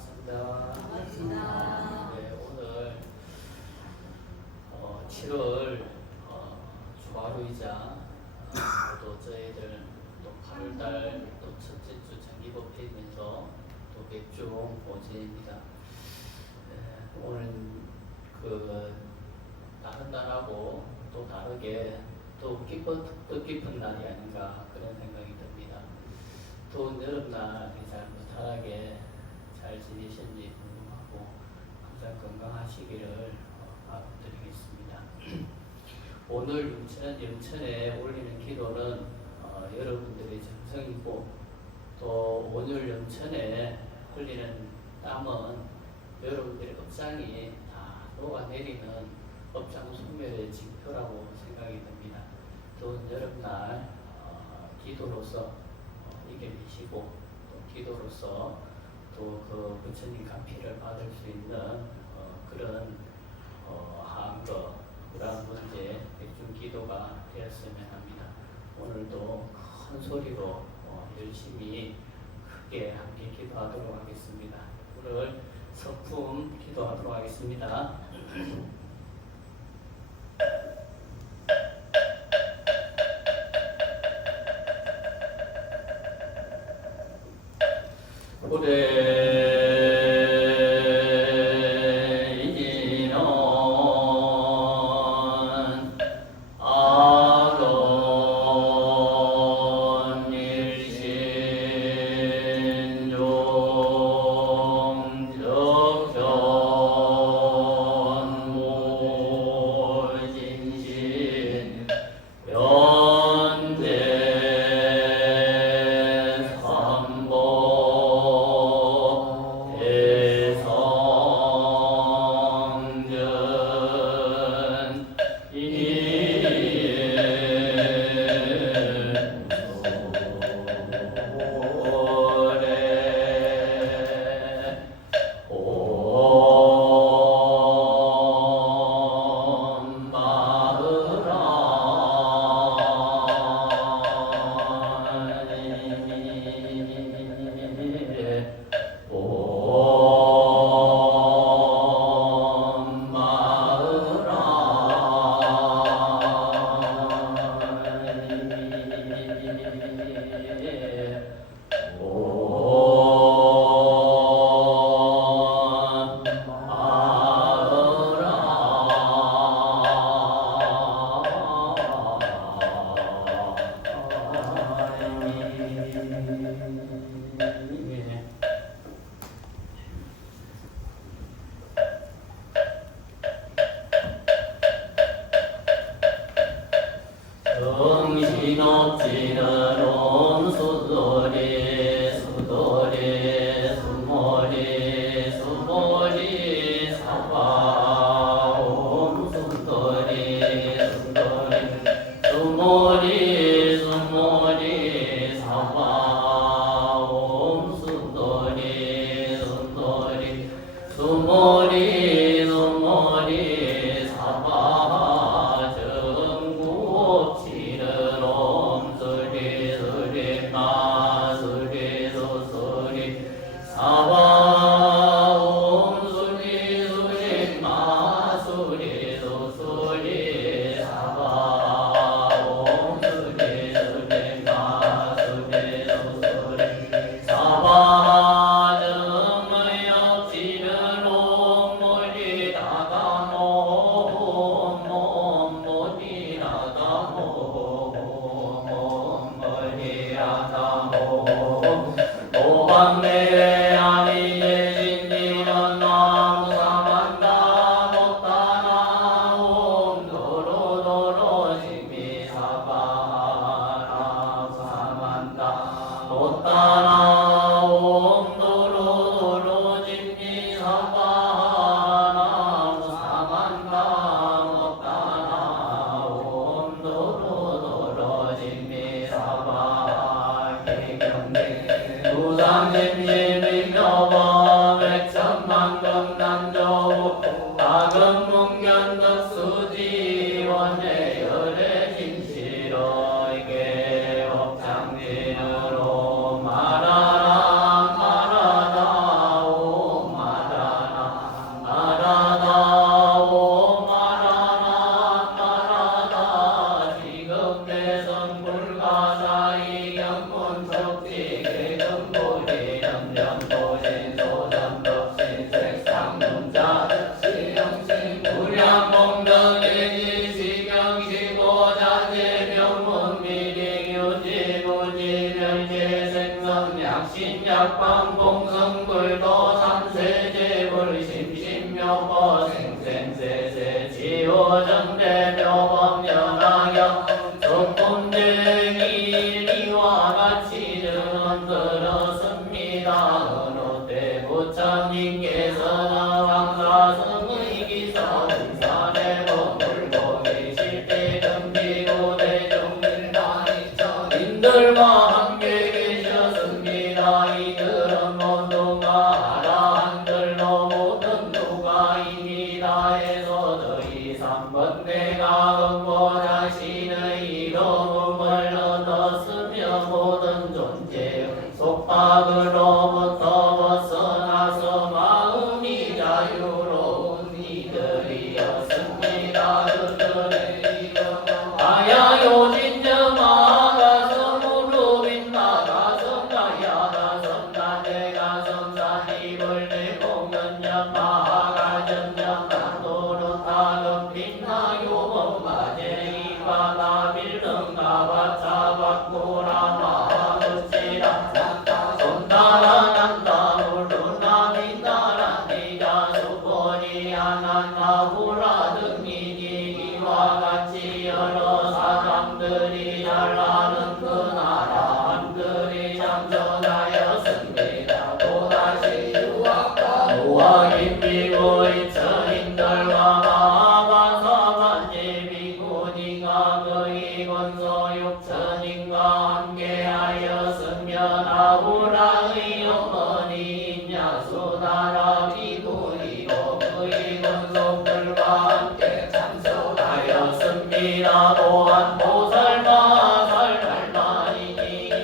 반갑습니다. 반갑습니다. 네, 오늘 7월 주하루이자 또 저희들 또 8월달 또 첫째 주 정기법회이면서 또 백중 보제입니다. 오늘 그 다른 날하고 또 다르게 또 뜻깊은 날이 아닌가 그런 생각이 듭니다. 더운 여름날 잘 무탈하게 잘 지내셨는지 궁금하고 항상 건강하시기를 바라드리겠습니다. 오늘 영천에 올리는 기도는 여러분들의 정성이고 또 오늘 영천에 흘리는 땀은 여러분들의 업장이 다 녹아내리는 업장 소멸의 징표라고 생각이 듭니다. 더운 여름날 기도로서 이겨내시고 또 기도로서 또 그 부처님 감피를 받을 수 있는 그런 한거 그런 문제 백중 기도가 되었으면 합니다. 오늘도 큰 소리로 열심히 크게 함께 기도하도록 하겠습니다. 오늘 성품 기도하도록 하겠습니다. 고래이는 아론 일신종 적견 약방공성불도 삼세제불 심심묘법 생생세세 지호정대묘법연하경 성품등이리와 같이 증언 들었습니다. 어느 때 부처님께서는 왕사성의 기사 인사대고 물고기 실태 금지고 대중인들과 함께 계셨습니다. 이들은 모두가 아라한들로 모든 누가입니다 해서 더 이상 번뇌가 없고 자신의 이로움을 얻었으며 모든 존재의 속박으로부터 벗어나서 마음이 자유로운 이들이었습니다. 그들의 이름은 아야요진저 마가성 무릎인 마가성 가야가성 나대가성 산이불대 공연년 마가전년 나도르타금 빛나요범 마제이바 나빌릉가와 차박고라 마하그치라 손나라 난다 물루나 빛나라 니자 수보니 아난나후라 등이니 이와 같이 여러 사람들이 잘 아는 그 나라한들이 참전하였습니다. 또다시 유학과 미고 이처인들과 마하바사만 예비군인가 그의 권소 육천인가 함께하였으며 나후라의 어머니 인야수나라 비군이고 그의 권속들과 함께 참석하였습니다. 또한 보살마살 발만이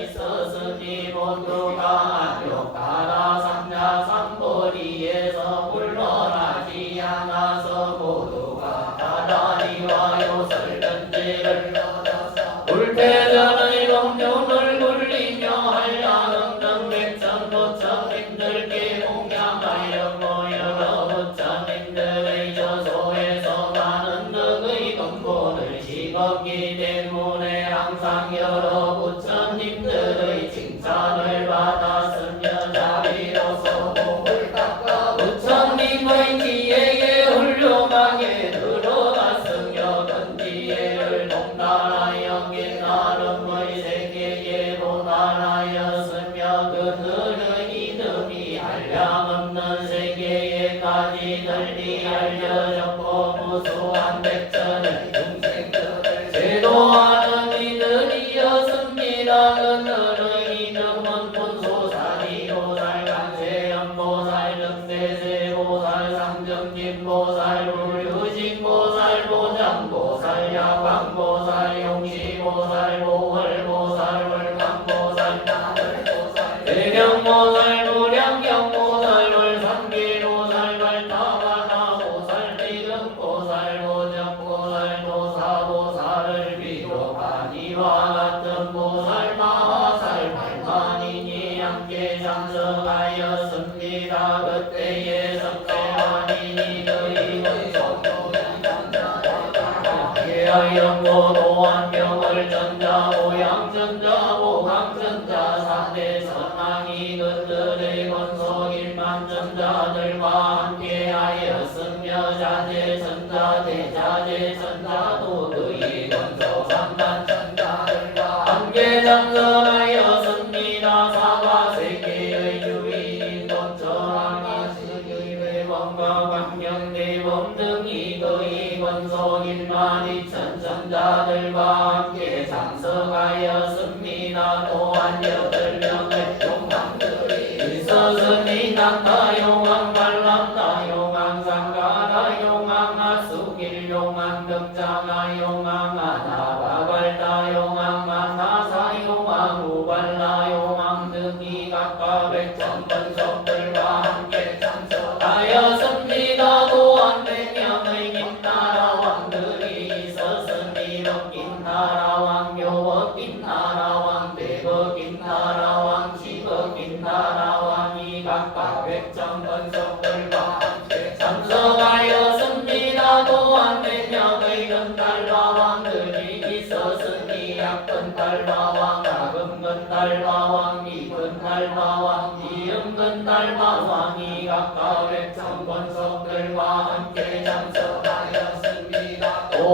있었으니 모두가 안욕하라 삼자 삼거리에서 물러나지 않아서 모두가 다다리와 요설 견제를 얻어서 불패전의 공륜을 굴리며 한량은 등백천 부처님들께 공양하였고 여러 부처님들의 저소에서 많은 덕의 근본을 시겁기 때문에 항상 여러 부처님들의 칭찬을 받았으며 자비로서 몸을 닦아 부처님의 지혜에 훌륭하게 드러났으며 근지혜를 동달하여 깨달음의 세계에 도달하였으며 그들의 이름이 한량없는 세계에까지 널리 알려졌고 무수한 백천의 중생들을 제도하는 이들이었습니다. 그들의 이름은 분소사리보살 간세음보살 등대세보살 상정진보살 불유진보살 보장보살 야광보살 용시보살 보월보살 월광보살 나월보살 대경보살 무량경보살 월상기보살 발타바나보살 비등보살 보정보살 도사보살을 비롯한 이와 같은 보살 마하살 발만인이 함께 참석하였습니다. 그때에 석대만인이 그의 함께하였고 또한 병을 전자 오양전자 오강전자 사대 선왕이 그들의 권속일만 전자들과 함께하였으며 자재전자 대자재전자도 그의 권속 삼단 전자들과 함께 참석하였습니다. 사바세계의 주인인 도처왕이 스의 대범과 광명대범 등이 그의 권속일만 이천전자들과 함께 참석하였습니다. 또한 8명의 용왕들이 있었으니 낙타용왕 발람타용왕 상가라용왕 아수길용왕 등장하용왕 아나바발다용왕 마나사용왕 우발라용왕 등이 각각 백천번석들과 함께 참석하였습니다. 또한 100명의 김나라 왕들이 있었으니 럭김나라 왕 요업김나라 왕 대거김나라 왕 시거김나라 왕이 각각 백천번석들과 함께 참석하였습니다. 또한 100명의 건달라 왕들이 있었으니 약건달라 왕, 아금건달라 왕, 이건달라 왕,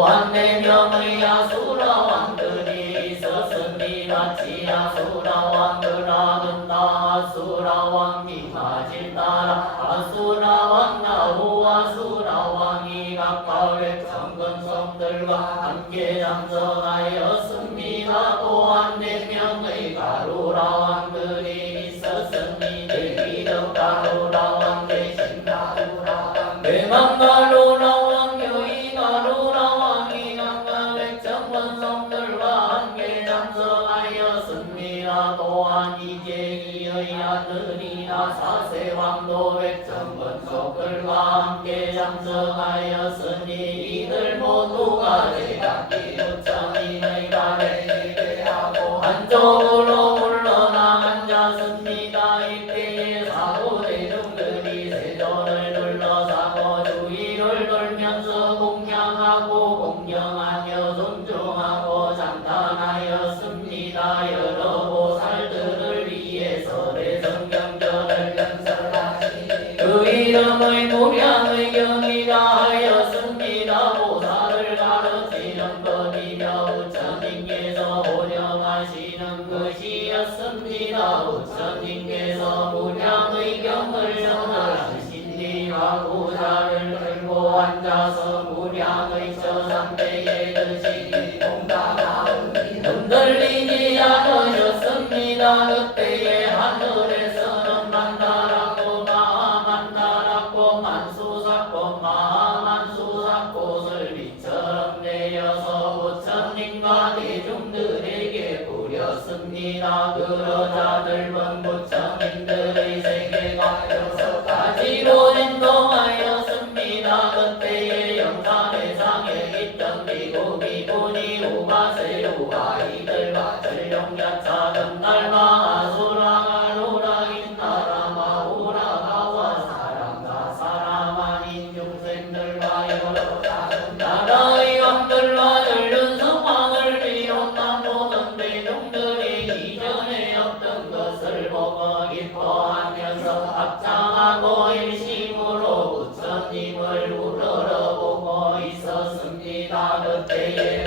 또한 4명의 야수라 왕들이 있었습니다. 지하수라 왕그라는 나하수라 왕이 맞을 따라 아수라 왕 나우아수라 왕이 각각 백성근성들과 함께 장성하였습니다. 또한 4명의 가루라 왕들이 있었습니다. 이름 가루라 왕 대신 가루라 왕 대만 가루라 왕 여의 가루라 왕이 각각 백성근성들과 함께 장성하였습니다. 또한 이재기의 아들이나 사세왕도 백성근속들과 함께 장성하였으니 이들 모두가 제각기 부처님의 발에 예배하고 한쪽으로 물러나 앉았습니다. 이때에 사고대중들이 세존을 둘러싸고 주위를 돌면서 공양하고 공경하며 존중하고 장탄하였습니다. 여러 보살들을 위해서 대성경전을 연설하시니 그 이름의 무량의 경이라 하였습니다. 보살을 가르치는 법이며 부처님께서 호령하시는 것이었습니다. 부처님께서 무량의 경을 전하시니 화구자를 들고 앉아서 무량의 저상대에 드시니 공감하음이 흔들리지 않으셨습니다. 그때에 하늘에서는 만다라고 마하만다라고 만수사고 마하만수사꽃을 빛처럼 내려서 부처님과 대중들에게 뿌렸습니다. 그러자 넓은 부처님들의 세계가 6가지로 행동하였습니다. 그때에 영산회상에 있던 비구비 분이 우바세우와 이들과 전룡야차는 날마하수라 가루라 인나라 마우라가와 사람과 사람 아닌 중생들과 여러 다른 나라의 왕들과 연륜성왕을 비롯한 모든 대중들이 이전에 없던 것을 보고 기뻐하면서 합창하고 일심으로 부처님을 우러러보고 있었습니다. 그때에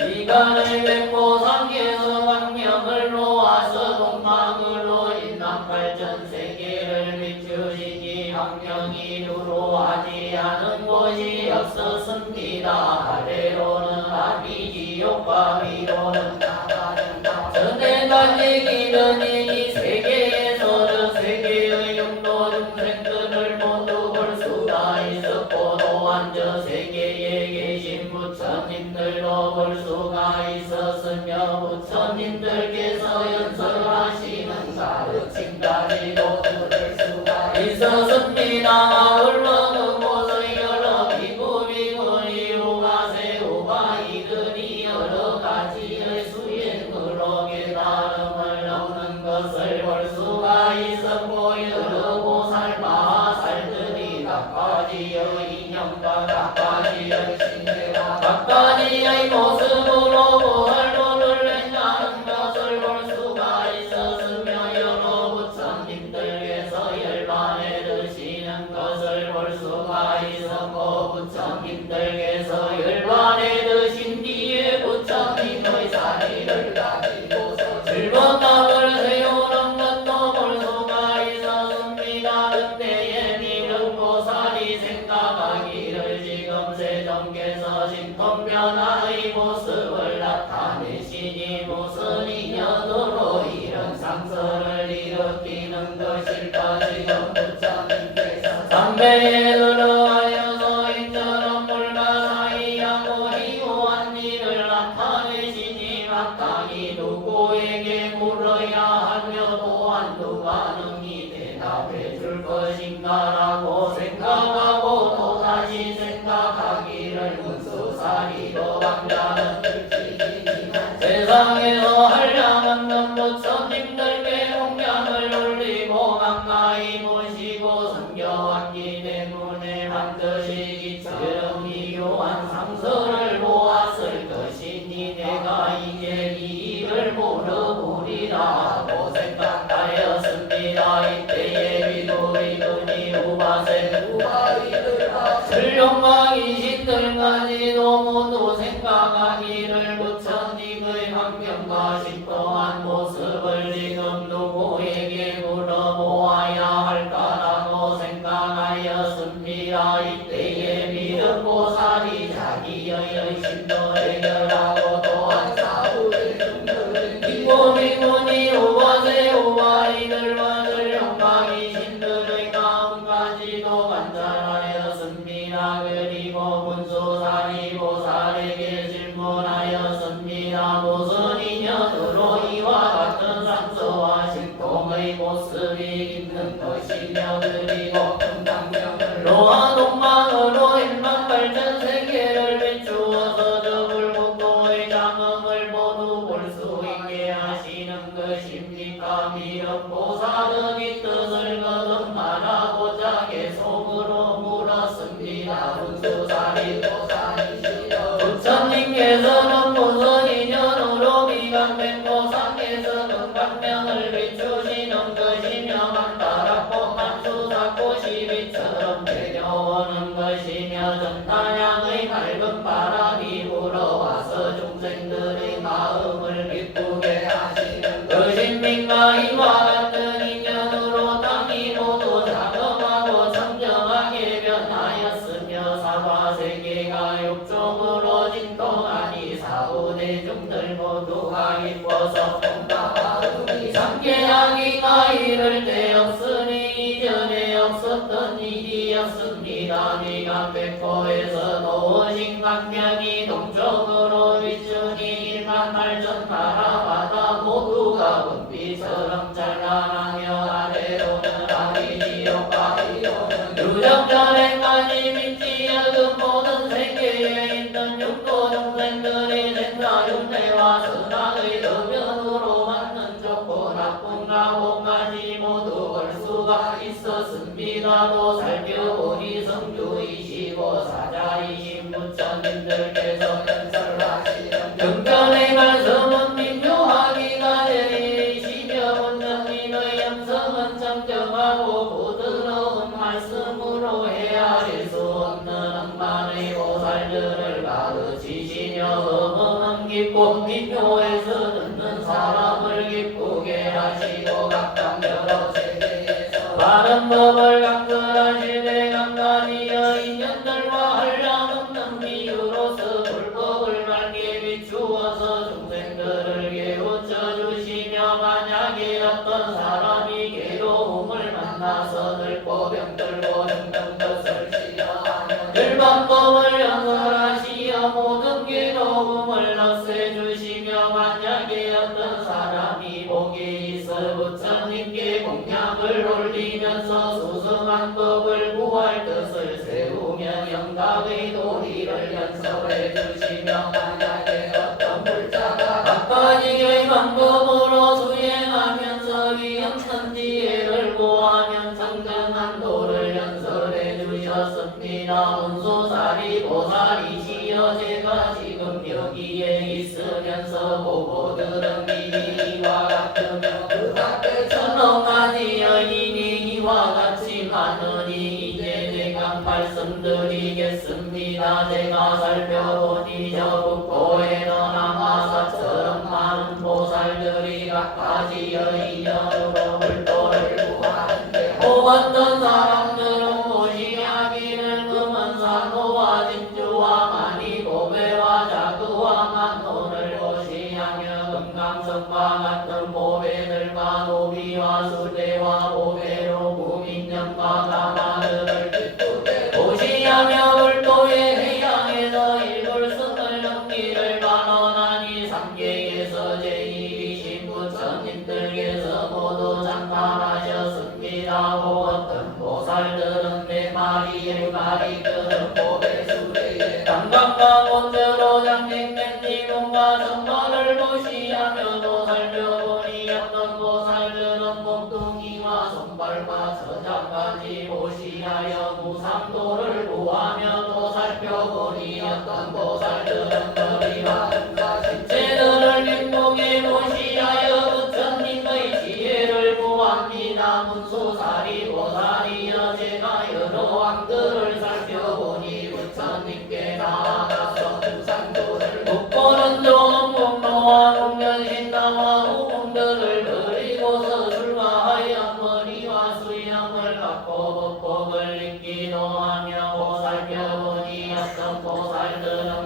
시간의 백보상계에서 강명을 놓아서 동망으로 인남발전 세계를 비추시니 강명이 두루하지 않은 곳이 없었습니다. 아래로는 아비지옥과 위로는 나가는 전에까지 기르니 이 세계에서는 세계의 육도 중생들을 모두 볼 수가 있었고 또한 저 세계에 계신 부처님들도 볼 수가 있었으며 부처님들께서 연설하시는 가르침까지도 들을 수가 있었습니다. 마을로 그곳의 여러 비구비구니 우바세우바 이들이 여러 가지의 수행으로 깨달음을 얻는 것을 볼 수가 있었고 여러 보살 마하살들이 각가지의 인형과 각가지의 신뢰와 각가지의 모습으로 부활도를 행하는 것을 볼 수가 있었으며 여러 부처님들께서 열반에 드시는 것을 볼 수가 있었고 부처님들께서 열반에 드신 뒤에 부처님의 사리를 가지고서 즐거움을 세우는 것도 볼 수가 있었습니다. 그때에 미륵보살이 생각하기를 지금 세존께서 신통변화의 모습을 나타내시니 무슨 인연으로 이런 상처를 일으키는 것일까. 지금 부처님께서 삼배에 들어가여서 이처럼 불가사의하고 희고한 일을 나타내시니 마땅히 누구에게 물어야 하며 또한 누가 능히 대답해 줄 것인가라고 생각하고 또다시 생각하기를 문수사리도 왕자는 들키지만 세상에서 한량없는 부처님들께 공양을 올리고 가까이 모시고 섬겨왔기 때문에 반드시 이처럼 이교한 상서를 보았을 것이니 내가 이제 이 일을 물어보리라 하고 생각하였습니다. 이때에 비구비구니 우바세 우바이들과 설령과 이신들과 가지도 모두 생각하기를 부처님의 환경과 신통한 모습을 지금 누구에게 물어보아야 할까라고 생각하였습니다. 이때에 미륵보살이 자기의 심도 해결하고 또한 사후의 중들은 비고비군이 우바세 우바이들과 전령방이 신들의 마음까지도 관찰하였습니다. 그리고 문수사리 보살에게 질문하였습니다. 무슨 인연으로 이와 같은 상처와 신통의 모습이 있는 것이며 그리고 금강경을 로하 동망으로 일만발전 세계를 비추어서 저 불국도의 장엄을 모두 볼 수 있게 하시는 것입니까? 미륵보살은 이 뜻을 거듭 말하고자 계속으로 물었습니다. 문수사리 보살이시여 부처님께서는 무슨 인연으로 비강백보상에서 금강명을 비추시는 것이며 만다락꽃 만수사꽃 시비처럼 내려오는 것이며 전타량의 맑은 바람이 불어와서 중생들의 마음을 기쁘게 하시는 것입니까? 이와 같은 인연으로 땅이 모두 자금하고 청정하게 변하였으며 사바세계가 육종으로 진동하니 사후대중들 모두가 기뻐서 공감하으니 삼계양이가 이를 데 없으니 이전에 없었던 일이었습니다. 미간백호에서 놓으신 강명이 동쪽으로 비추니 일만 발전 나라마다 모두가 은비처럼 찬란하며 아래로는 아리지옥과 이로는 유적전에까지 빛이어그 모든 세계에 있는 육도 중생들이 생사윤회와 선악의 도면으로 맞는 좋고 나쁜 가호까지 모두 볼 수가 있었습니다. 또 살펴보니 성주이시고 사자이신 부처님들께서 연설하시는 경전의 말씀은 미묘하기가 내리시며 부처님의 음성은 청정하고 부드러운 말씀으로 헤아릴 수 없는 억만의 보살들을 가르치시며 허무는 깊고 미묘해서 듣는 사람을 기쁘게 하시고 각각 여러 세계에서 바른 법을 강설하실 때 강간이여 인연들과 한량없는 비유로서 불법을 맑게 비추어서 중생들을 깨우쳐 주시며 만약에 어떤 사람이 괴로움을 만나서 늙고 병들고 힘든 것을 싫어하며 일반법을 연설하시어 모든 괴로움을 없애주시며 만약에 어떤 사람이 복이 있어 부처님께 공양을 올리면서 수승한 법을 구할 뜻을 세우며 영각의 도리를 연설해 주시며 만약에 어떤 불자가 각가지의 방법으로 수행하면서 위험한 지혜를 구하면 정정한 도를 연설해 주셨습니다. 문수사리 보살이시여 제가 지금 여기에 있으면서 보고 들은 일이 이와 같으며 그 밖에 천억가지 여인이 이와 같이 많으니 이제 내가 말씀드리겠습니다. 제가 살펴보니 저 북도에는 아마사처럼 많은 보살들이 각가지의 인연으로 불도를 구하는데 어떤 사람들은 모시하기를 금은사노와 진주와 마니보배와 자그와 만호를 모시하며 금강석과 같은 보배들과 노비와 수대와 보배로 구민년과 가마들을 기쁘게 모시하며 불도의 해양에서 일불승을 넘기를 반원하니 삼계에서 제2이신 부처님들께서 모두 장담하셨습니다. 어떤 보살들은 내 마리의 말이 그런 보배수레에 감각과 본대로 장생된 지금과 정말을 모시하며 또 살펴보니 어떤 보살들은 몸뚱이와 손발과 저장까지 모시하여 무상도를 구하며 또 살펴보니 어떤 보살들은 머리와 등과 신체들을 빈목에 모시하여 부처님의 지혜를 구합니다. 문수사리 보살이여 제가 여러 왕들을 살펴보니 부처님께 나아가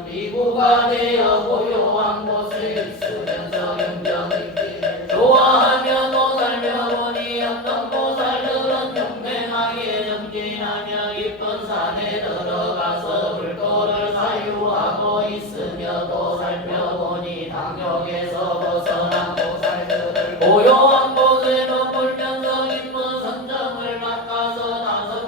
보살들은 비구가 되어 고요한 곳에 있으면서 영정을 기를 좋아하며 또 살펴보니 어떤 보살들은 용맹하게 정진하며 깊은 산에 들어가서 불도를 사유하고 있으며 또 살펴보니 당욕에서 벗어난 보살들을 고요한 곳에 머물면서 깊은 선정을 닦아서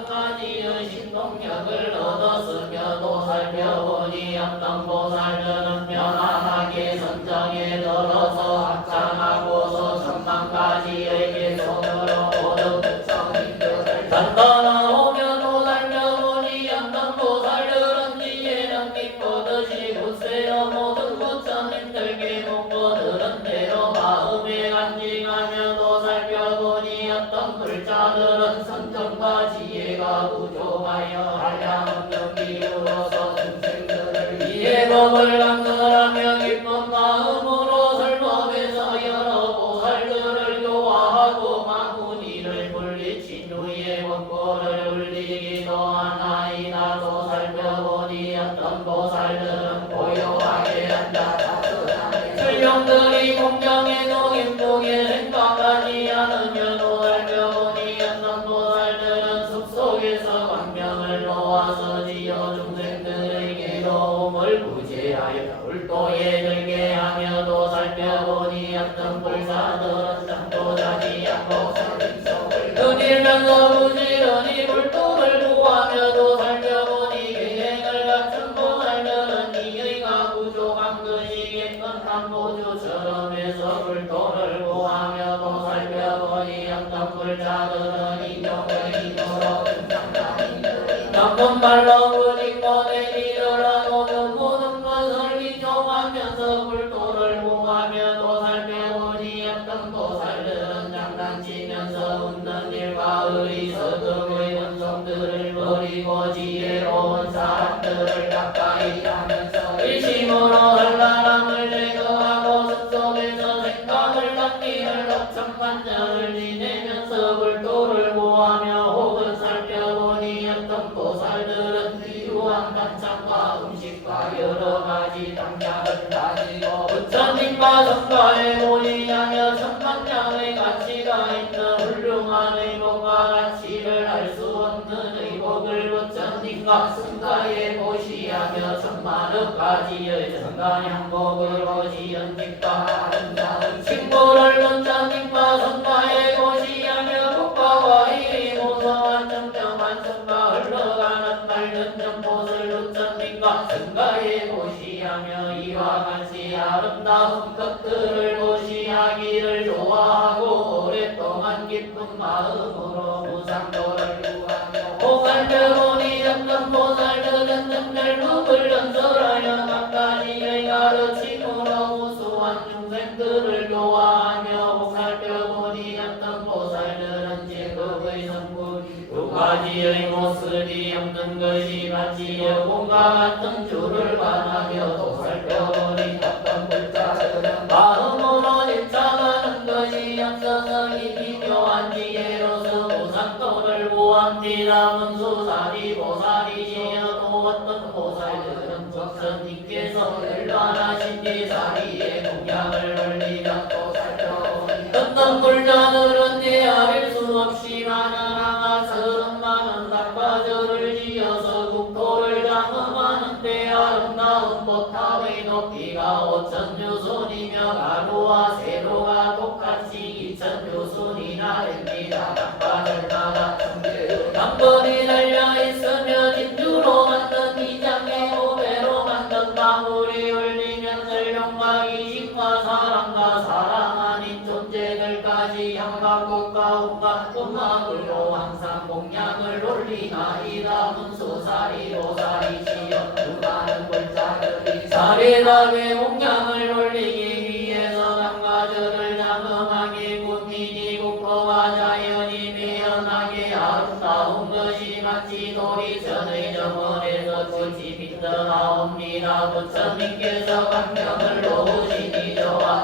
5가지의 신동력을 얻었으며 또 살펴보니 어떤 보살들은 편안하게 선정에 들어서 합장하고서 1000가지의 개성으로 모든 부처님들을 단단하오며 또 살펴보니 어떤 보살들은 지혜는 기쁘듯이 굳세어 모든 부처님들께 묻고 들은 대로 마음에 간직하며 또 살펴보니 어떤 불자들은 선정과 지혜가 부족하여 한량없는 기우로서 중생들을 위해 법을 강설하며 기쁜 마음으로 설법에서 여러 보살들을 교화하고 마무니를 물리친 후에 원고를 울리기도 하나이다. 또 살펴보니 어떤 보살들은 고요하게 앉아 다스라는 출령들이 공경에도 기쁘게 생각하지 않으며 또 살펴보니 어떤 보살들은 숲속에서 광명을 놓아서 지어 중생들에게 도움을 구제하여 불도에 들게 하며 또 살펴보니 어떤 불사들은 잠도 자지 않고 살림속을 거닐면서 부지런히 불도를 구하며 또 살펴보니 계획을 갖춘 보살들은 이의가 부족한 것이겠건 보주처럼 해서 불도를 구하며 또 살펴보니 어떤 불자들은 인용의 힘으로 나쁜 말로 부딪고 내리를 하고 모든 것을 인용하면서 불도를 구하며 또 살펴보니 어떤 보살들은 장난치면서 웃는 일과 어리석음의 원성들을 버리고 지혜로운 사람들을 가까이 하면서 일심으로 한란함을 제거하고 숲속에서 생각을 담기를 덕천만년을 지내면서 불도를 구하며 혹은 살펴보니 어떤 보살들은 귀한 반찬과 음식과 여러 가지 당량을 가지고 부처님과 성가에 모의하며 천만량의 가치가 있는 훌륭한 의복과 가치를 알 수 없는 의복을 부처님과 성가에 모시하며 1000만억 가지의 정간양복으로 지은 집과 아름다운 식물을 부처님과 성가에 모시하며 국가와 일이 모성한 정정한 성가 흘러가는 맑은 연못을 부처님과 성가에 모시하며 이와 같이 아름다운 것들을 모시하기를 좋아하고 오랫동안 기쁜 마음으로 무상도를 구하며 보살펴보니 어떤 보살들은 정렬법을 연설하여 각가지의 가르침으로 무수한 중생들을 교화하며 보살펴보니 어떤 보살들은 제법의 성분 2가지의 모습이 없는 것이 마치 여공과 같은 줄을 반하며 또 살펴보니 어떤 불자들은 마음으로 집착하는 것이 없어서 이 기묘한 지혜로서 보살도를 구합니다. 문수사리 보살이시여도 어떤 보살들은 부처님께서 열반하신 뒤사리에 공양을 올리며 또 살펴보니 어떤 불자들은 헤아릴 수 없이 많은 아가서른 많은 닭과절을 지어서 국토를 장엄하는데 아름다운 보탑의 높이가 5000유순이며 가루와 세로가 똑같이 2000유순이나 됩니다. 닭과절마다 당번이 달려있으며 진주로 만든 이장에 5배로 만든 방울이 울리면 전령과 이식과 사랑과 사랑 아닌 존재들까지 향각꽃과 온갖 음악으로 항상 공양을 올리나이다. 문수사리 보살이시여 수많은 불자들이 사리답게 공양을 올리기 위해서 당과절을 장엄하게 꾸미니 국토와 자연이 매연하게 아름다운 것이 마치 도리천의 정원에서 꽃이 빗나옵니다. 부처님께서 광명을 놓으시니 저와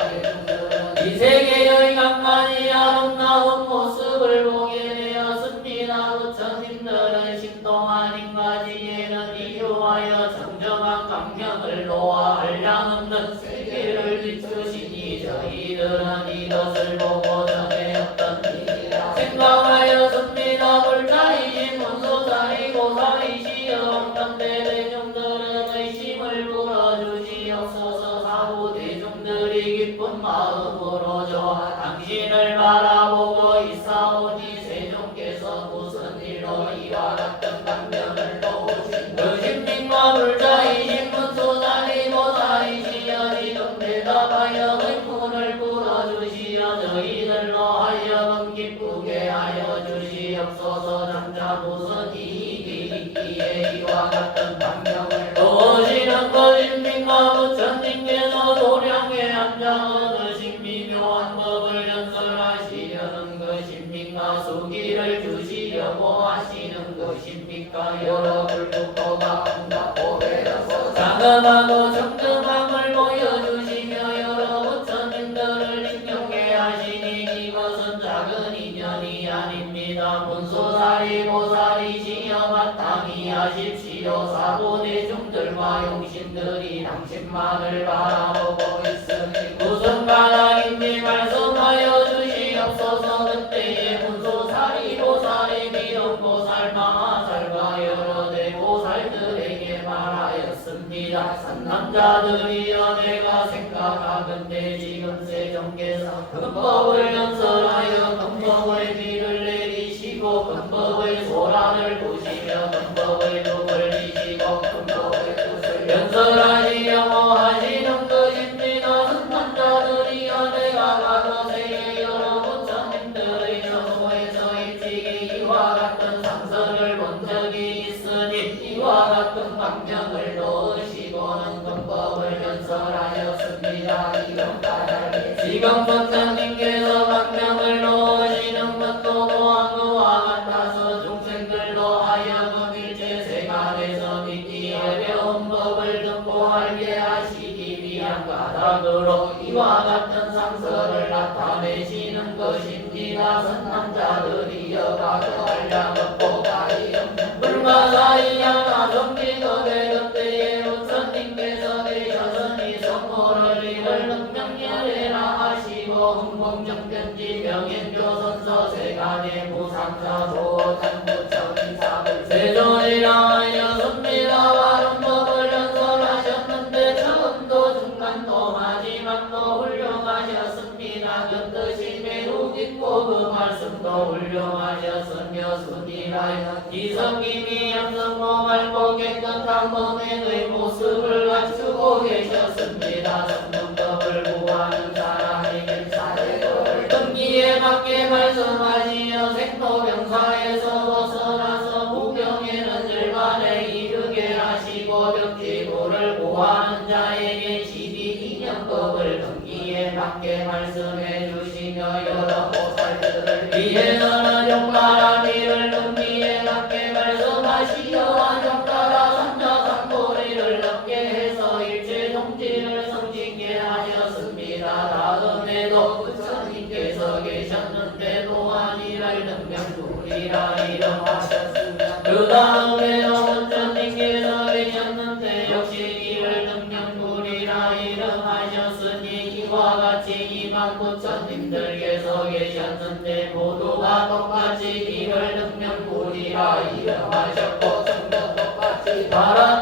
이 세계의 각가지 아름다운 모습을 보게 되었습니다. 부처님들은 신동한 인가지에는 이유하여 정정한 광명을 노아 한량없는 세계를 비추시니 저희들은 이것을 보고 전에 일이라 생각하였습니다. 불자이신 문수사리 고사이시여 어떤 대중들은 의심을 풀어주시옵소서. 사후 대중들이 기쁜 마음으로 저 당신을 바라보고 있사오니 세종께서 무슨 일로 이와 같은 강명을 놓으신 것입니까? 불자이신 문수사리 고사이시여 지금 대답하여 의문을 풀어주시어 저희들로 하여금 기쁘게 하여 주시옵소서. 남자 무슨 이익이 있기에 이와 같은 강명을 놓으시는 것입니까? 부처님께서 도량에 앉아 얻으신 미묘한 법을 연설하시려는 것입니까? 수기를 주시려고 하시는 것입니까? 여러 불국토가 온다고 배워서 장엄하고 정정함을 보여주시며 여러 부처님들을 인정해 하시니 이것은 작은 인연이 아닙니다. 문수사리 보살이시여 마땅히 하십시오. 사고 대중들과 용신들이 당신만을 바라보고 있으니 무슨 바람인지 말씀하여 주시옵소서. 그때에 문수사리 보살이 미륵보살 마하살과 여러 대보살들에게 말하였습니다. 산남자들이여 내가 생각하건대 지금 세종께서 금법을 연설하여 금법의 비를 내리시고 금법의 소란을 보시며 금법의 덕을 지시고 금법의 뜻을 연설하시려고 하시는 것입니다. 산남자들이여 내가 과거세에 여러 부처님들의 정오에서 일찍이 이와 같은 상서를 본 적이 있으니 이와 같은 강명을 놓으시고는 금법을 연설하였습니다. 이런 까닭에 지금 부처님께서 강명을 놓으시는 것도 또한 그와 같아서 중생들도 하여금 일체 세간에서 믿기 어려운 법을 듣고 알게 하시기 위한 까닭으로 이와 같은 상서를 나타내시는 것입니다. 선남자들이여 가져하려고 가이없는 불가사의야가 성기도 되었대에 부처님께서 계셨으니 성모를 이를 능명열애라 하시고 흥공정변지 명인조선서 세간의 무상사 조단 부처님 사불 세존이라 하였습니다. 바른 법을 연설하셨는데 처음도 중간도 마지막도 훌륭하셨습니다. 그 뜻이 매우 깊고 그 말씀도 훌륭하셨으며 순이라여 기성님이 염성모 맑고 깨끗한 범행의 모습을 갖추고 계셨습니다. 성문법을 구하는 사람에게 사례를 등기에 맞게 말씀하시어 생로병사에서 벗어나서 무경에는 일반에 이르게 하시고 병지고를 구하는 자에게 12기념법을 등기에 맞게 말씀해 주시며 여러 보살들을 위해서는 용가라 미를 등기에 맞게 말씀하시어 안용가라 삼자삼고리를 넘게 해서 일체 동지를 성징게 하셨습니다. 다음에도 부처님께서 계셨는데 또한 이를 능명불이라 이름하셨으며 그 다음에도 부처님께서 계셨는데 역시 이를 능명불이라 이름하셨으니 이와 같이 이만 부처님들께서 계셨는데 모두가 똑같이 이를 능명불이라 이름하셨고 전부 똑같이 따라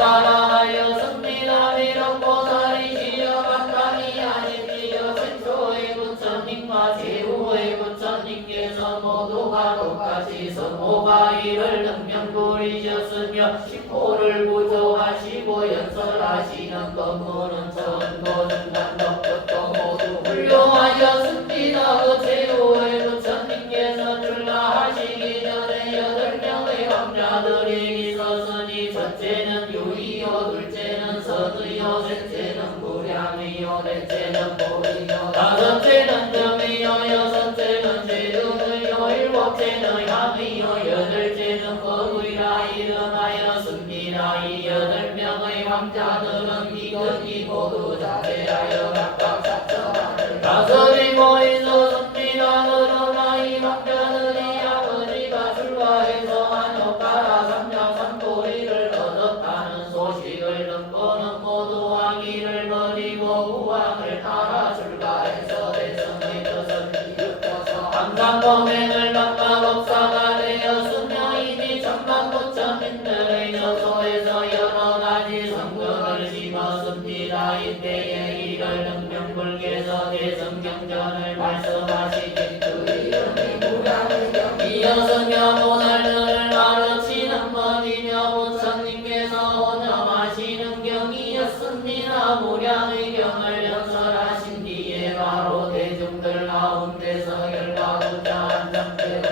하였습니다. 미륵보살이시여 마땅히 하십시오. 최초의 부처님과 최후의 부처님께서 모두가 똑같이 성호가 이를 능명불이셨으며 식호를 구조하시고 연설하시는 법문은 전도 중간도 끝도 모두 훌륭하셨습니다. 그 최후의 부처님께서 출가하시기 전에 8명의 왕자들이 있었으니 첫째는 유의요, 둘째는 선의요, 셋째는 무량이요, 넷째는 보이요, 다섯째는 정의요, 여섯째는 재능의요, 일곱째는 향의요, 여덟째는 거의라 이름하였습니다. 이 8명의 왕자들은 이것이 모두 자제하여 각각 작성하는 다섯이 모이었습니다. 그러나 이 왕자들이 아버지가 출가해서 한옥가라 삼자삼보리를 얻었다는 소식을 듣고는 모두 왕이 이를 버리고 우왕을 따라 출가해서 대성의 뜻을 일으켜서 항상 범행을 막마법사가 되었으며 이미 천만 부처님들의 저소에서 여러 가지 성격을 심었습니다. 이때에 이를 능명불께서 대성경전을 말씀하시니 그 이름이 무량의경 이었으며 보살들을 가르치는 법이며 부처님께서 원념하시는 경이었습니다. 무량의경을 연설하신 뒤에 바로 대중들 가운데서 열과부자 한 상태로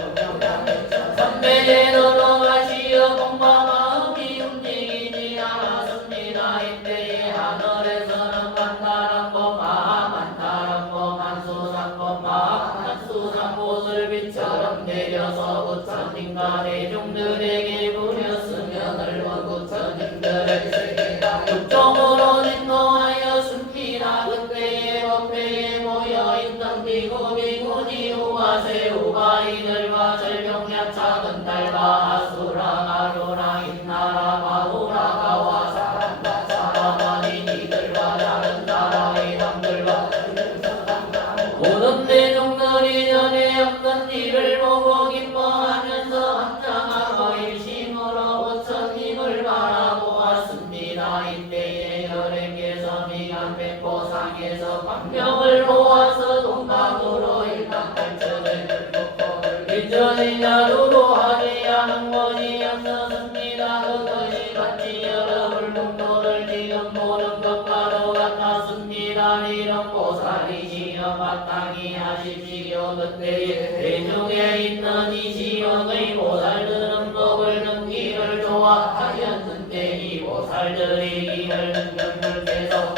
선배제도로 가시어 공과 마음이 움직이지 않았습니다. 이때에 하늘에서는 만다랑고 만다랑고 만수상고 만수상고슬 빛처럼 내려서 부처님과 대중들에게 부렸으며 넓은 부처님들의 세계가 육종으로 인도하였습니다. 그때에 법회에 모여있던 비구 비구니 우바세 우바이들과 절경량 작은 달과 아수라 가루라 인나라 바우라가와 사람과 사람아닌 이들과 다른 나라의 왕들과 모든 대중들이 전에 없던 일을 보고 기뻐하면서 환장하고 일심으로 부처님을 바라보았습니다. 이때에 혈행께서 미간 백보상에서 광명을 놓아서 동방으로 일단 발전을 들고 일전이냐루로 하지 않은 것이 없었습니다. 그것이 마치 여러 불공도를 지금 보는 것과도 같았습니다. 이런 보살이 시험 마땅히 하십시오. 그때에 대중에 있는 이 시험의 보살들은 법을 듣기를 좋아하였는데 이 보살들이 이를 능력불께서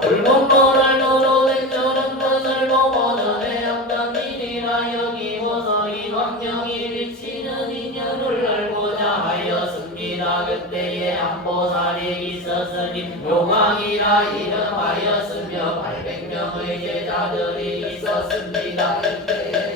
불공도를 누르대주는 것을 보고 전에 없던 일이라 여기고서 이 광명이 비치는 인연을 알고자 하였습니다. 그때에 한 보살이 있었으니 용왕이라 이름하였으며 800명의 제자들이 있었습니다.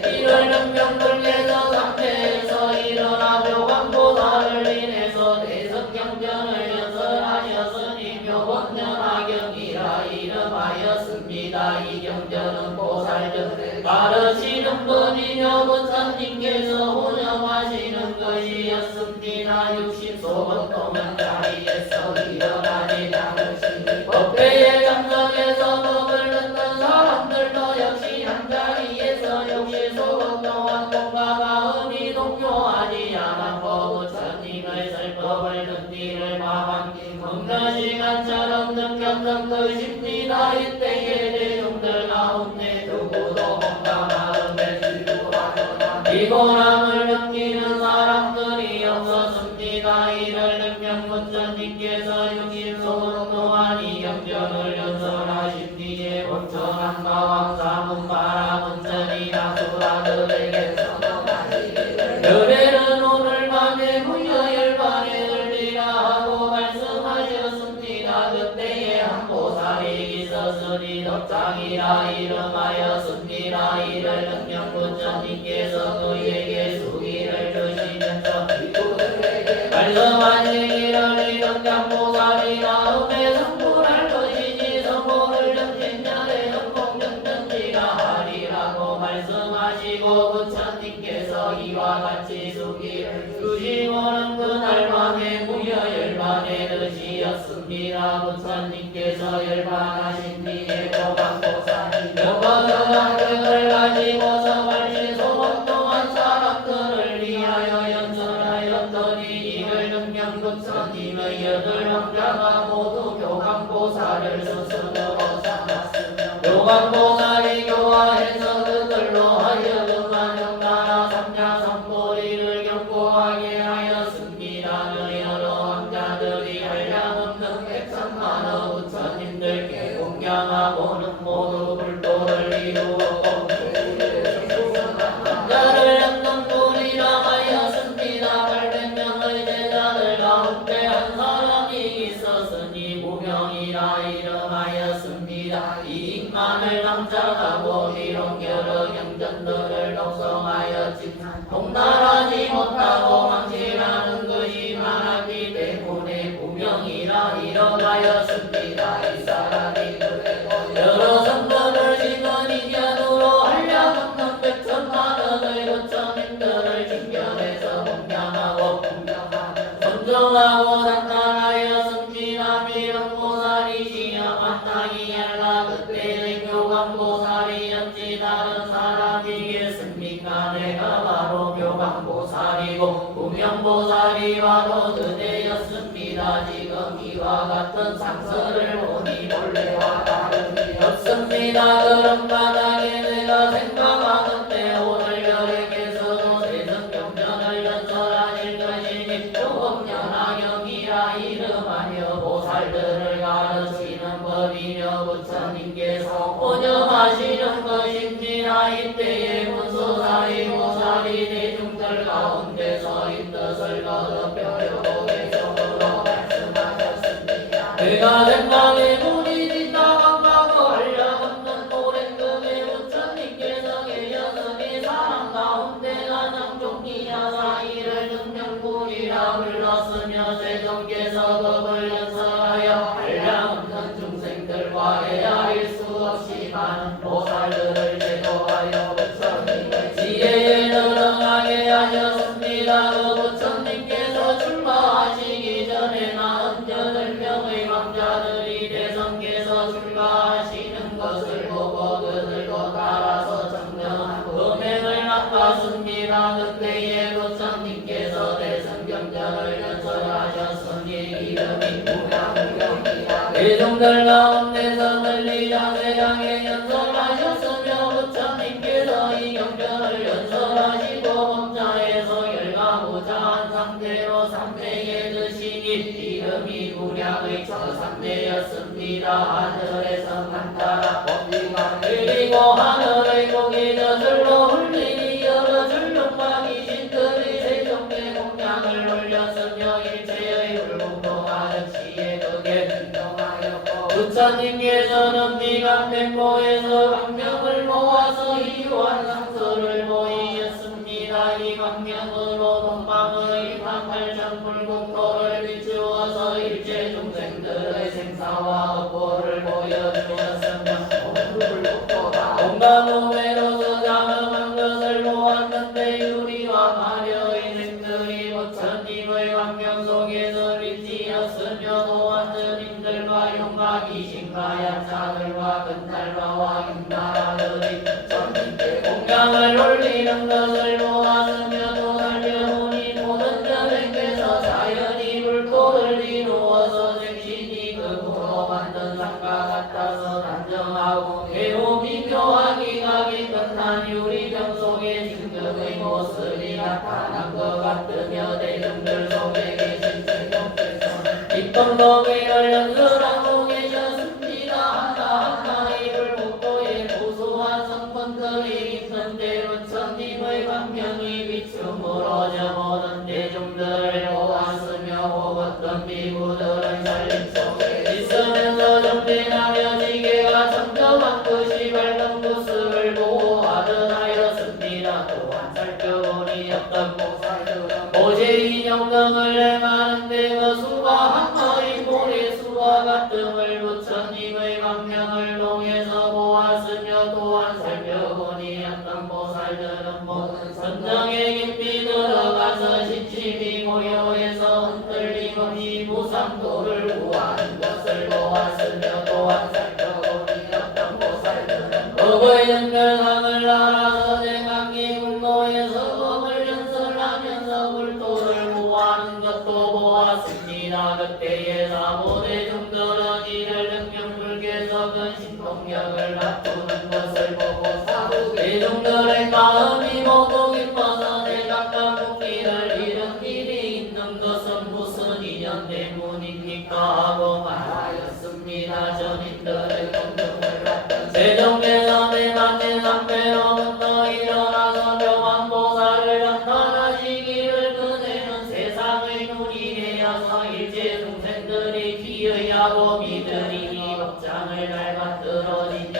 이를 능명불께서 상태에서 일어나 묘광보살을 인해서 대성경전을 연설하셨으니 묘법연화경이라 이름하였습니다. 이 경전은 보살들 가르치는 분이며 부처님께서 운영하시는 것이었습니다. 60소원동은 자리에서 일어나지 않으시니 법회에 참석해서 법을 듣는 사람들도 역시 한 자리에서 60소원동안 몸과 마음이 동요하지 않았고 부처님의 설법을 듣기를 마음이 없는 시간처럼 느꼈던 것입니다. 이때에 대중들 가운데 누구도 몸과 마음에 실구하거나 비고람을 느끼는 사람들이 없었습니다. 이를 능명 부처님께서 60소원 동안 이 경전을 연설하신 뒤에 온천한 마왕 사문바라 문전이나 수라들에게 선언하시기를 열애는 오늘 밤에 무여열반에 들리라 하고 말씀하셨습니다. 그때에 한 보살이 있었으니 덕장이라 이름하였습니다. 이를 능명 부처님께서 그에게 수기를 주시면서 비구들에게 말씀하시기를 이 덕장보살이라 음에 성불할 것이니 성불을 정신년에 성공정전지가 하리라고 말씀하시고 부처님께서 이와 같이 수기를 주시고는 그날 밤에 무여열반에 드시었습니다. 부처님께서 열반하신 뒤에 고방보살이 여거여학을 가지고서 말시소원 동안 사람들을 위하여 연설하였더니 이를 능명 부처님의 여덟 왕자가 모두 교광보살을 스스로 삼았으며 교광보살이 교화해서 그들로 하여금 안영나라 삼자성보리를 경고하게 하였습니다. 그 여러 왕자들이 한량없는 백천만의 부처님들께 공양하고는 모두 불도를 이루었고 왕자를 얻는 분이라 하였습니다. 800명의 제자들 가운데 한 사람이 있었으니 무명이라 이름하였습니다. 이익만을 남자하고 이런 여러 경전들을 독성하였지만 통달하지 못하고 망실하는 것이 많았기 때문에 무명이라 이름하였습니다. 아니할라 그때는 교광보살이 었지 다른 사람이겠습니까? 내가 바로 교광보살이고 무명보살이와도 그대였습니다. 지금 이와 같은 상서를 보니 본래와 다름이 없습니다. 그런 바닥에 내가 생각하는데 오늘 여행에서도 대성경전을 연설하실 것이니 조금연하경이라 이름하여 보살들을 가르치는 법이며 부처님께서 운영하시는 것입니다. 이때에 문서사리 보살이 대중들 가운데서 이 뜻을 거듭하려고 계속으로 말씀하셨습니다. 내가 생각해 보니 뒷다간다고 하려는 오랜금에 부처님께서 계셨으니 사람 가운데 가장 종리야 사이를 능명불이라 불렀으며 세종께서 법을 연설하여 한량없는 중생들과 헤아릴 수 없이 많은 보살들을 제도하여 부처님의 지혜에 능하게 하셨습니다. 그 부처님께서 출가하시기 전에 48명의 왕자들이 대성께서 출가하시는 것을 보고 그들도 따라서 정정한 금행을 낚았습니다. 그때에 부처님께서 대성경전을 연설하셨으니 이름이 무량경이라 대중들 가운데서 널리 자세하게 연설하셨으며 부처님께서 이 경전을 연설하시고 범자에서 열가무자한 상태로 삼대에 드시니 이름이 무량의 처삼대였습니다. 하늘에서 간다라 범위가 그리고 하늘의 고기 저절로 흘리니 여러 줄lum과 귀신들이 세종의 공양을 올렸으며 일체의 불국도 가득시에 그게 진정하였고 부처님께서는 미간택고에서 광명을 모아서 이유한 상서를 보이셨습니다. 이 광명으로 동방의 18,000불국토를 비추어서 일체 중생들의 생사와 업보를 보여주었으며 온갖 우매로서 장엄한 것을 보았는데 유리와 마려의 생들이 부처님의 광명 속에서 빛이었으며 또한 스님들과 용과 귀신과 약자들과 근달마와 윤나라들이 부처님께 공양을 올리는 것을 보았으며 또 살펴보니 모든 자들께서 자연히 불도를 이루어서 생신이 극으로 만든 상과 같아서 단정하고 매우 미묘하기가 끝난 유리병 속에 진격의 모습이 나타난 것 같으며 대중들 속에 계신 세종께서는 기쁜 법을 연설하고 계셨습니다. 하나하나 이불 목도에 고소한 성분들이 있는데 부처님의 광명이 비춤으로 저 모든 대중들을 보았으며 어떤 미구들은 살림 속에 있으면서 정진하며 지게가 점점한 것이 밝은 모습을 보호하듯하였습니다. 또한 살펴보니 어떤 보살들은 오직 인형등을 행하는데 그 수가 한 마리 모래수와 같음을 부처님의 광명을 통해서 보았으며 또한 살펴보니 어떤 보살들은 모든 선정에 깊이 들어가서 시침이 고요해서 흔들림 없이 무상도를 구하는 것을 보았으며 또한 살펴보니 어떤 보살들은 법의 연결상을 알아서 제각기 불도에서 법을 연설하면서 불도를 구하는 것도 보았습니다. 그때에 사보대중들은 이를 능명불께서 근신동력을 다투는 것을 보고 사부대중들의 마음이 모두 기뻐서 내각각 복기를 잃은 일이 있는 것은 무슨 인연 때문입니까 하고 말하였습니다. 전인들의 공경을 받던 세종께서 내만의 상태로부터 일어나서 병왕보살을 나타나시기를 그대는 세상의 눈이 되어서 일체 중생들이 기의하고 믿으리니 법장을 잘 만들어지며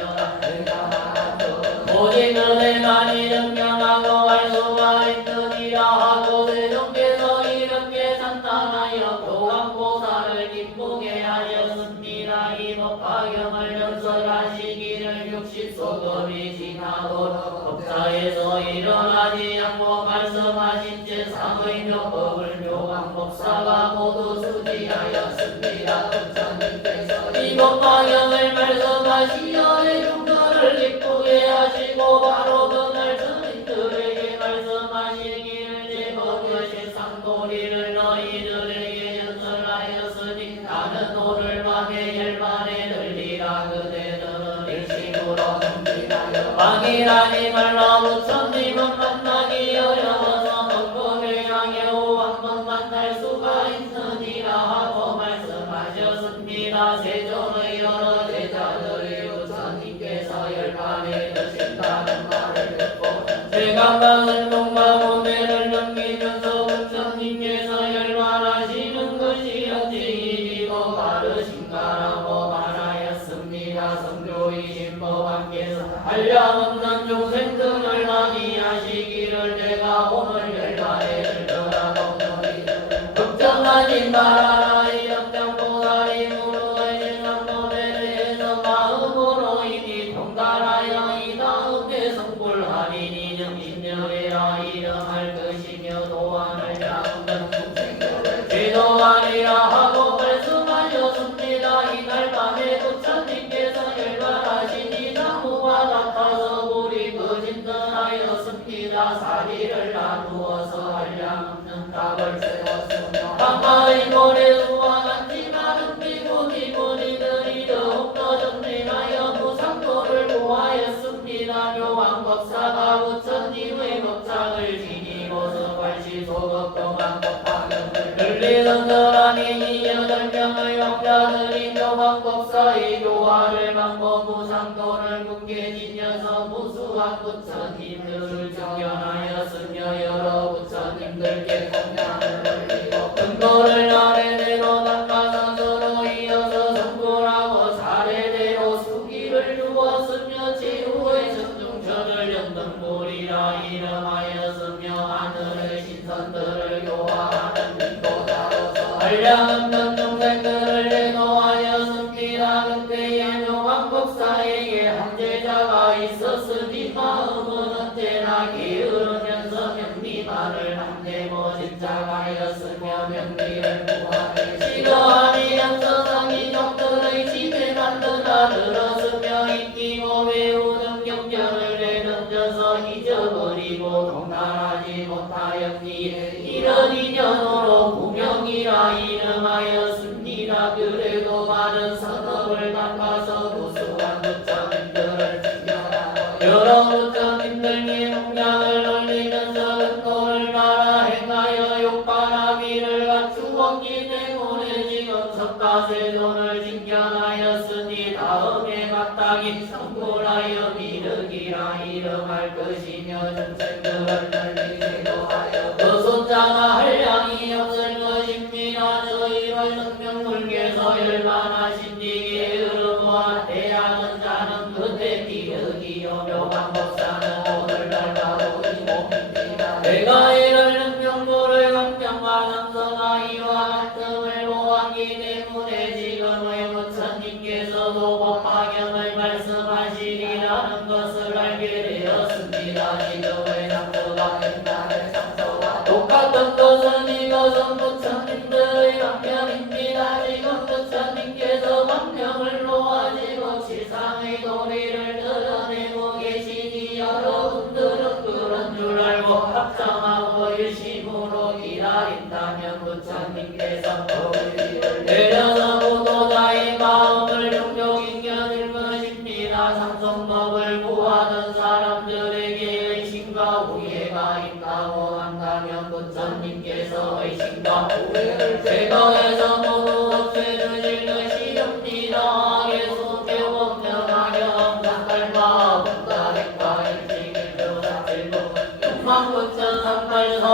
오직 그대만이 증명하고 할 수가 있으리라 하고 세종께서 이렇게 나타나여 교광보살을 기쁘게 하였습니다. 이 법화경을 연설하시기를 60소급이 지나도록 법사에서 일어나지 않고 말씀하신 제3의 묘법을 묘광법사가 모두 수지하였습니다. 부처님께서 이 법화경을 말씀 날마다 시절의 중들을 기쁘게 하시고 바로 그날 주민들에게 말씀하시기를 제거되신 상도리를 너희들에게 연설하였으니 나는 오늘 밤에 열반에 들리라. 그대들은 일식으로 정진하여 왕이라니 말라부처님은 만나기 어려워서 먼곳을 향해 한번 만날 수가 있으니라 하고 말씀하셨습니다. 세존의 여러 제자들이 부처님께서 열반에 드신다는 말을 듣고 제감당을 동과 모매를 넘기면서 부처님께서 열반하시는 것이 어찌 일이고 바르신가라고 말하였습니다. 성조이신 법왕께서 한량없는 중생들을 많이 하시기를 내가 오늘 열반에 들더라도 너희들 걱정하지 말아라. 이 역장보살이 무르의 남노래를 해서 마음으로 이미 통달하여 이 다음에 성불하리니 정신여래라 이름할 것이며 도안을 잡는 중생들을 제도하리라 하고 말씀하셨습니다. 이날 밤에 부처님께서 열반하시니 나무와 같아서 불이 꺼진듯하였습니다. 사리를 놔두어서 한량없는 닭을 세웠으며 강가의 모래수와 같이 많은 비구니무니들이 더욱더 전쟁하여 무상도를 보하였습니다. 묘왕법사가 부처님의 법상을 지니고서 발시소극동한 법화경을 들리던 거라니 8명의 왕자들이 묘왕법사의 교화를 받고 무상도를 굳게 지녀서 무수한 부처님들을 정견하였으며 여러 부처님들께 공양을 올리고 근거를 아래대로 닦아서 서로 이어서 성불하고 사례대로 수기를 주었으며 제후의 천중천을 연등 불이라 이름하였으며 하늘의 신선들을 교화하는 인도자로서 한량없는 중생들을 내도하였습니다. 그때에 묘왕법사에게 한 제자가 있었으니 마음은 언제나 게으르면서 명리만을 남대고 집착하였으며 명리를 구하기 싫어하니 양서상이 적들의 집에 만드나 들었으며 익히고 외우는 경전을 내던져서 잊어버리고 통달하지 못하였기에 이런 인연으로 무명이라 이름하였습니다. 그래도 많은 선업을 닦아서 무수한 부처님들을 지켜라 여러 부처님들이 공양을 올리면서 근도를 말아 행하여 욕바라기를 갖추었기 때문에 지금 석가세존을 징견하였으니 다음에 마땅히 성불하여 미륵이라 이름할 것이며 중생들을 널리 제도하여 그 숫자가 한량이 없을 것입니다. 저희를 성명불께서 열반하신 뒤에 흐르고 대하는 자는 그때 미륵이요 묘왕법사는 오늘날 바로 이 몸입니다. 내가 이를 능명불을 강경하는 서가이와 같음을 보았기 때문에 지금의 부처님께서도 법화경을 말씀하시리라는 것을 알게 되었습니다. 지금의 상소가 옛날의 상소와 똑같은 것은 이것은 부처님들의 왕명입니다. 지금 부처님께서 왕명을 놓아지고 세상의 도리를 드러내고 계시니 여러분들은 그런 줄 알고 합장하고 일심으로 기다린다면 부처님께서 도리를 내려서 보도자의 마음을 종종 이겨낼 것입니다. 상속법을 구하는 사람들에게 의심과 우애가 있다고 한다면 부처님께서 의심과 우애를 제거해서 모두 없애주실 것이옵니다. 예수 교법명하경 삼팔마 분다백과 일식일 교사칠도 육망부천 삼팔사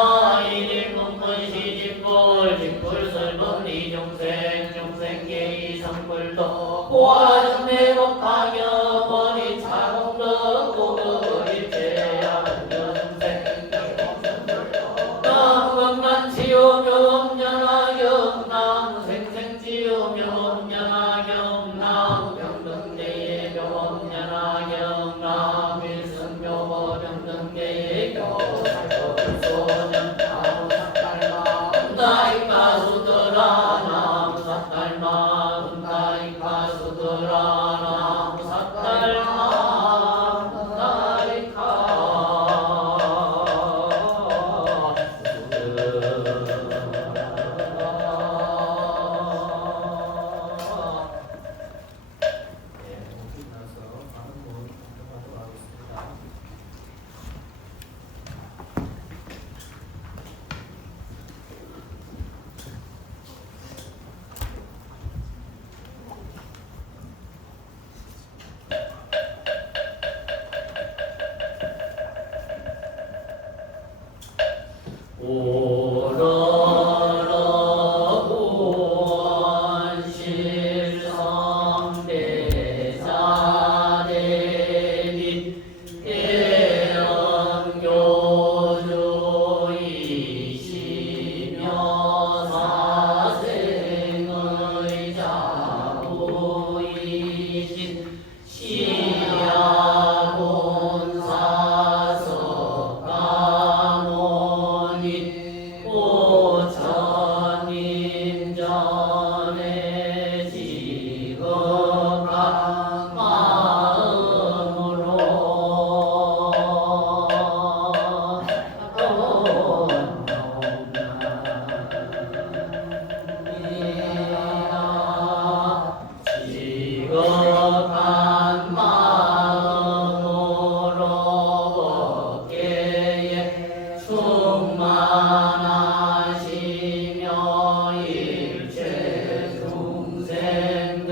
일일문문 시집불 집불설문 이중생 중생계의 성불도 보아정내법하여 머리 차공덕 고급일체야 원여중생 나무건만치우며 엄연하경 나무생생치우며 엄연하경 나무병등대의 묘엄연하경 나무일승묘 병등대의 묘살도불소년 나무삭달마 운다이가수더라 나무삭달마 운다이가수더라 나무삭 기억한 마음으로 법계에 충만하시며 일체 중생들은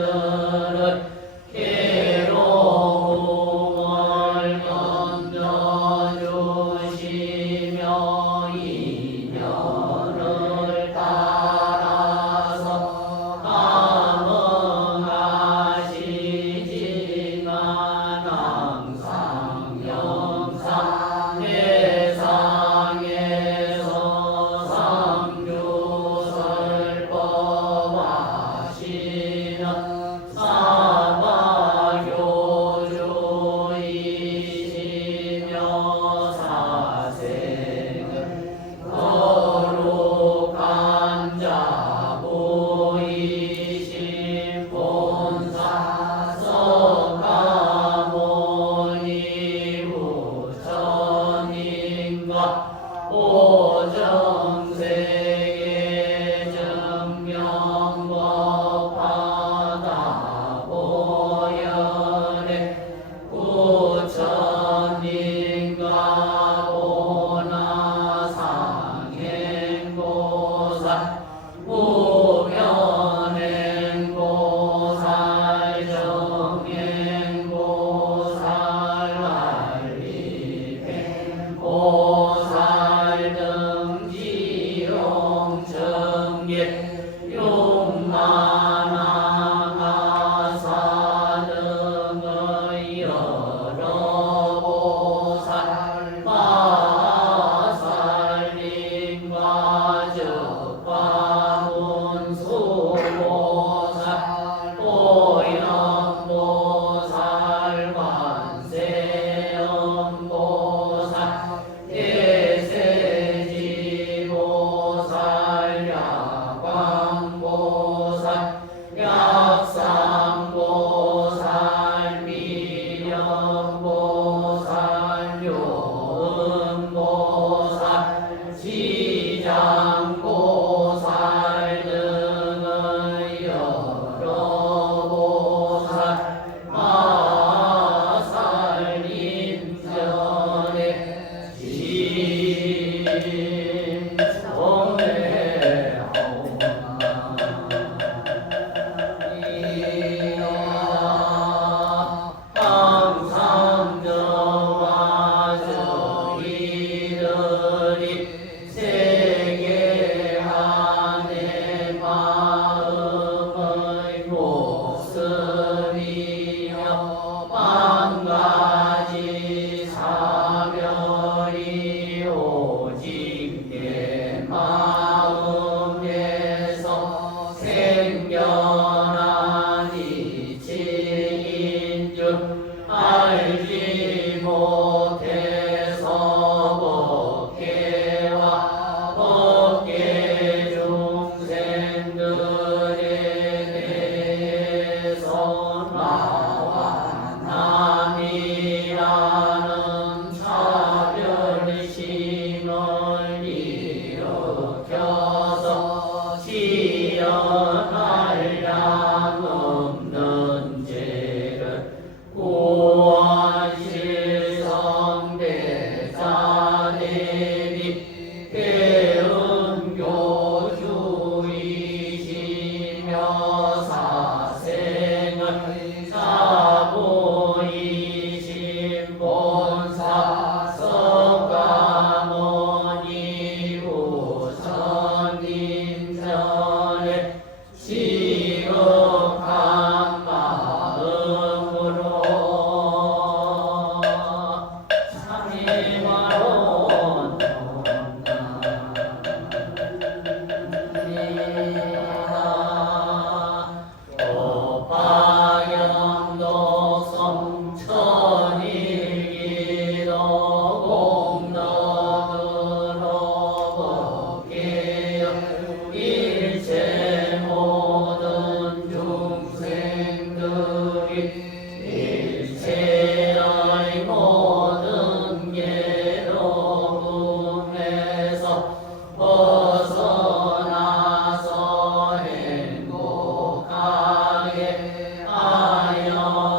괴로움을 건져주시며 인연을 따라서 감응하시지만 항상 영상 대상에서 상주설법 하시는 사마교주이시며 사생은 거룩한 자 보이신 본사 석가모니 부처님과 오정세계 정명법하다 보현에 부처님과 보나상행보살 무변행보살 정행보살 알리행보살 등 지용정계 용만하가사 등의 여러 보살 마살림과 즉과문수보살 오영보살 관세음보살 대세지보살 야광보살 약상보살 미련보살 요음보살 지장보살 등의 여러 보살 마살림전에 항상 저와 저희들이 세계 안에 마음의 모습이며 만 가지 사별이 오직 내 마음에서 생겨난 이치인 줄 알지 못해서 법계와 법계 중생들에 대해서 나와 남이라는 차별심을 일으켜서 지연할 양 없는 죄를 구원실성대자내비 배운 교주이시며 사생을 사보이신 본사 석가모니 부처님 전에 시급한 마음으로 참이마론 오파영도성 천일기도 공덕으로 법계여 일체 모든 중생들이 일체의 모든 괴로움에서 벗어나서 행복하게 하여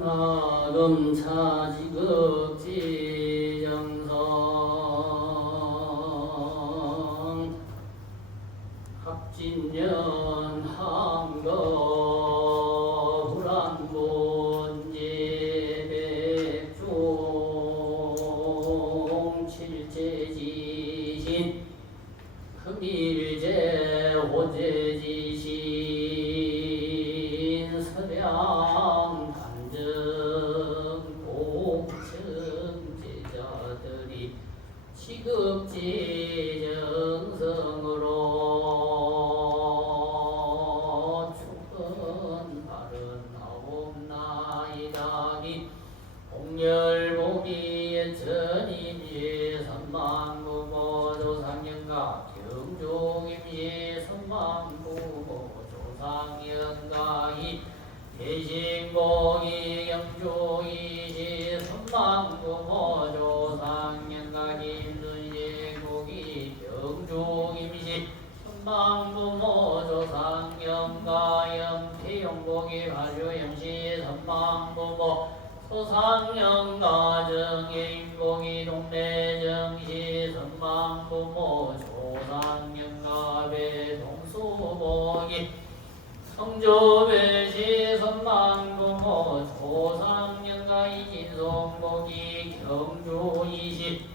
나름 차지극지정성 합진년 한거 불안본제 백종 칠제지신 금일제 호제지신 서량 공청제자들이 지극지정성으로 영광이 공열복이 예천임시 선망부모 조상영가 경종임시 선망부모 조상영가이 대신복이 영조이시 선망부모 조상영가 김순신복이 경종임시 선망부모 조상영가 영태용복이 화주영시 선망부모 소상영가 정예인복이 동래정시 선망부모 조상영가 배동수복이 성조배시 선망부모 조상영가 이진송복이 경주이시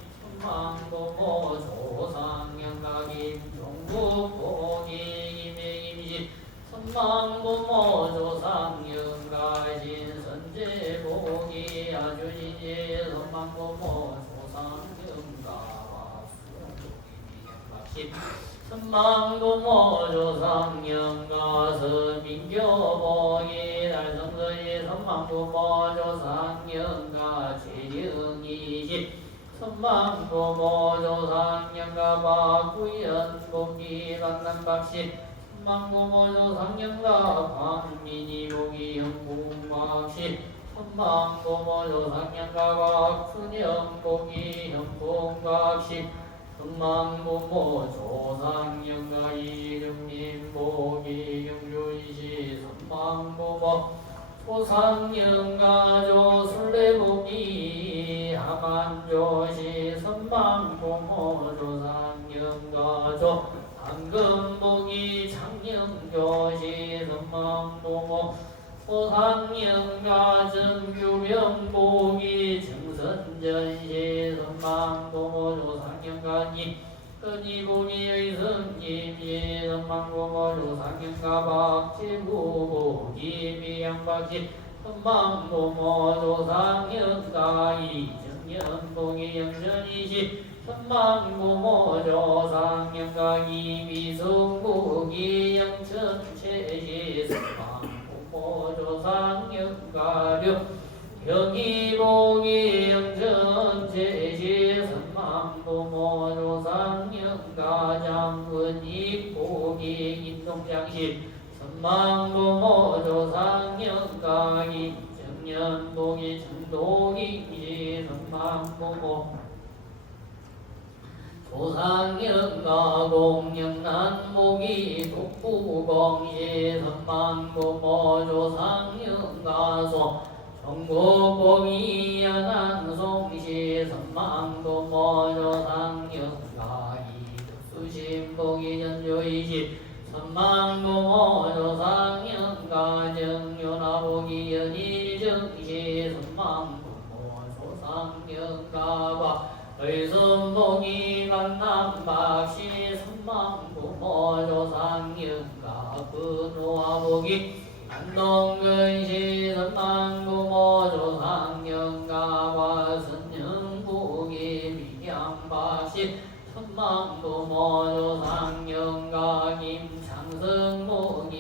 선망부모 조상영가 김종국복이 김해임시 선망부모 조상영가 신선제복이 아주진시 선망부모 조상영가 수영복이 선망부모 조상영가 서민교복이 달성서시 선망부모 조상영가 최영이시 선망부모 조상영가 박구연복이 강남박시 선망부모 조상영가 광민이복이 현궁박시 선망부모 조상영가 박순영복이 현궁박시 선망부모 조상영가 이름님복이 경주이시 선망부모 조상영가 조술래복이 하만조시 선망부모 조상영가 조 황금복이 창녕조시 선망부모 조상영가 정규병복이 정선전시 선망부모 조상영가 끈이복이 의성님시 선망부모 조상영가 박제구복이 미양박시 선망부모 조상영가 이정연복이 영전이시 선망부모 조상영가 이미성복이 영천체시 선망부모 조상영가 경이복이 영천체시 선망부모 조상영가 장군이복이 김동장시 선망부모 조상영가 김정년복이 정독이시 선망부모 조상영가 공영난복이 독부공시 선망부모 조상영가 소 정국복이 연안송시 선망부모 조상영가 이득수신복이 전조이시 선망부모 조상영가 정연화복이 연희정시 선망부모 조상영가 의선복이 강남박시 선망부모 조상영가 근호화복이 안동근시 선망부모 조상영가 화선영복이 밀양박시 선망부모 조상영가 김창성복이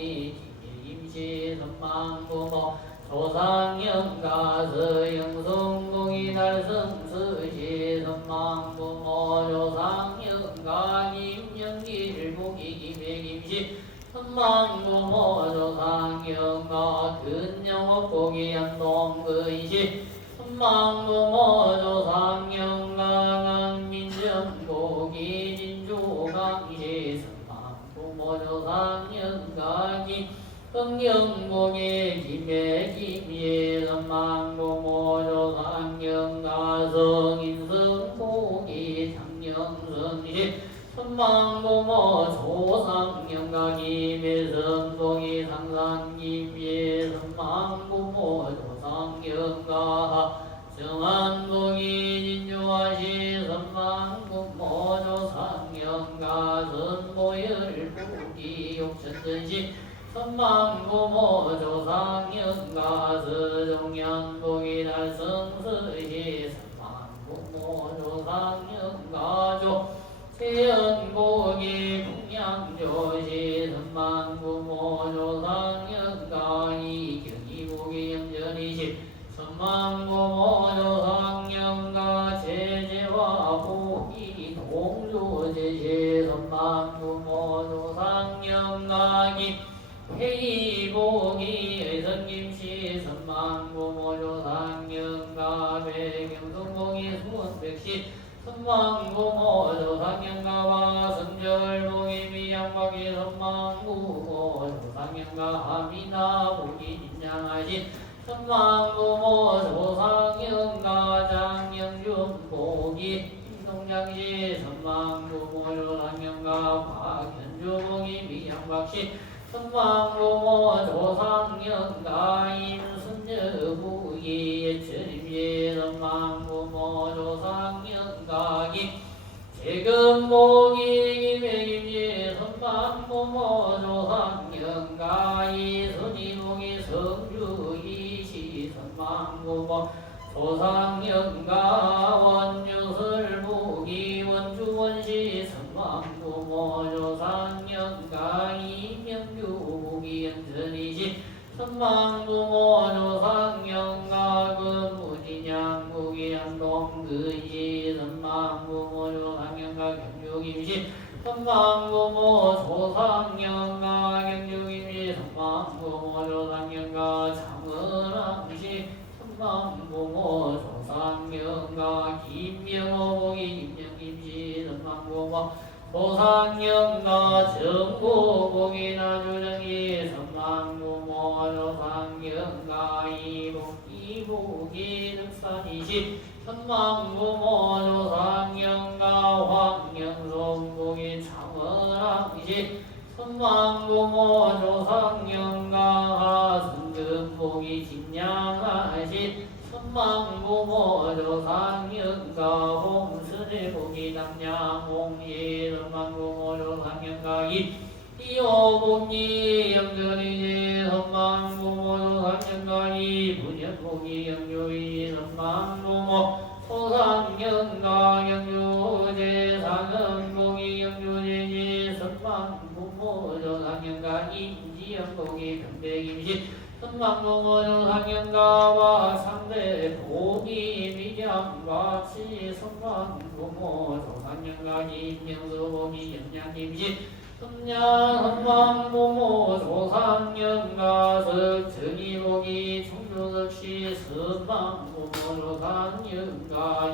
김임시 선망부모 조상영가 서영성복이 달성서시 선망부모 조상영가 김영길복이 김해김시 선망부모 조상영가 근영업복이 안동근시 선망부모 조상영가 강민정복이 진주강시 선망부모 조상영가 김흥영복이 김해김시 선망부모 조상영가 성인성복이 장영성시 선망부모 조상영가 김해성복이 상산김시 선망부모 조상영가 정한복이 진주화시 선망부모 조상영가 선보열복이 욕천전시 선망부모 조상영가 서종현복이 달성서시 선망부모 조상영가 조 태연복이 풍양조시 선망부모 조상영가 이경이복이 영전이시 선망 선망부모조상령가 제재와 복이 동조제시 선망부모조상령가 회의복이 의성김씨 선망부모조상령가 배경성복이 수원백시 선망부모조상령가와 성절복이 미양박이 선망부모조상령가 하미나복이 인양하신 선망부모조상령가 장영준복이 김동양시 선망부모조상령가 박현주복이 미양박시 선망부모조상령가 임순여복이 예철임시 선망부모조상령가 재금복이 김해김시 선망부모조상령가 이순이복이 성주이시 선망부모조상령가 원주설복이 원주원시 선망부모조상령가 이명규복이 연전이시 선망부모조상령가 근무진양복이 안동근시 선망부모조상령가 경주김시 선망부모조상령가 경주김시 선망부모조상령가 장은항시 선망부모조상령가 김명호복이 김명김시 선망부모조상령가 정보복이 나주정이 선망부모조상령가 이복이 득산이시 선망부모조상령가 황영송복이 창원항시 선망부모조상령가 승금복이 진양하시 선망부모조상령가 홍순애복이 남양홍시 선망부모조상령가 이호복이 영전이지 선망부모조상령가 이분연복이 영주이 선망부모조상령가 영주제 상은복이 영주제지 선망부모조상령가 임지영복이 병백임시 선망부모조상령가와 상대복이 미량같이 선망부모조상령가 임명수복이 영양임시 선망부모조상령가 석정이복이 충주석시 선망부모조상령가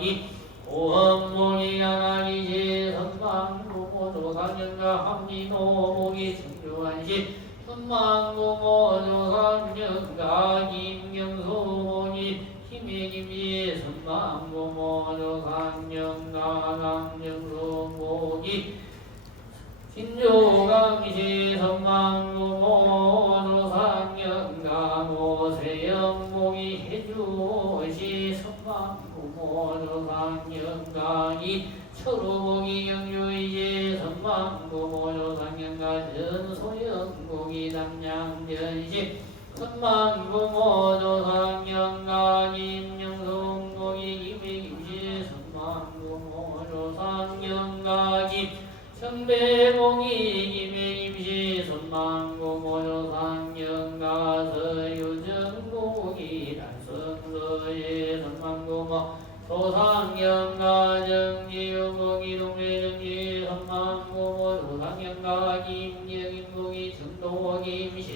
오험복이 하나이시 선망부모조상령가 함리노복이 충주한시 선망부모조상령가 김경수복이 힘의김시 선망부모조상령가 강정수복이 신조강시 선망부모조상령가 모세영복이 해주시 선망부모조상령가 철우복이 영주이시 선망부모조상령가 전소영복이 남양전시 선망부모조상령가 김영성복이 김해김시 선망부모조상령가 청배봉이 김해김시 선망부모조상령가 서유정복이 달성서예 선망부모조상령가 정지유복이 동래정지 선망부모조상령가 김여김복이 정도김시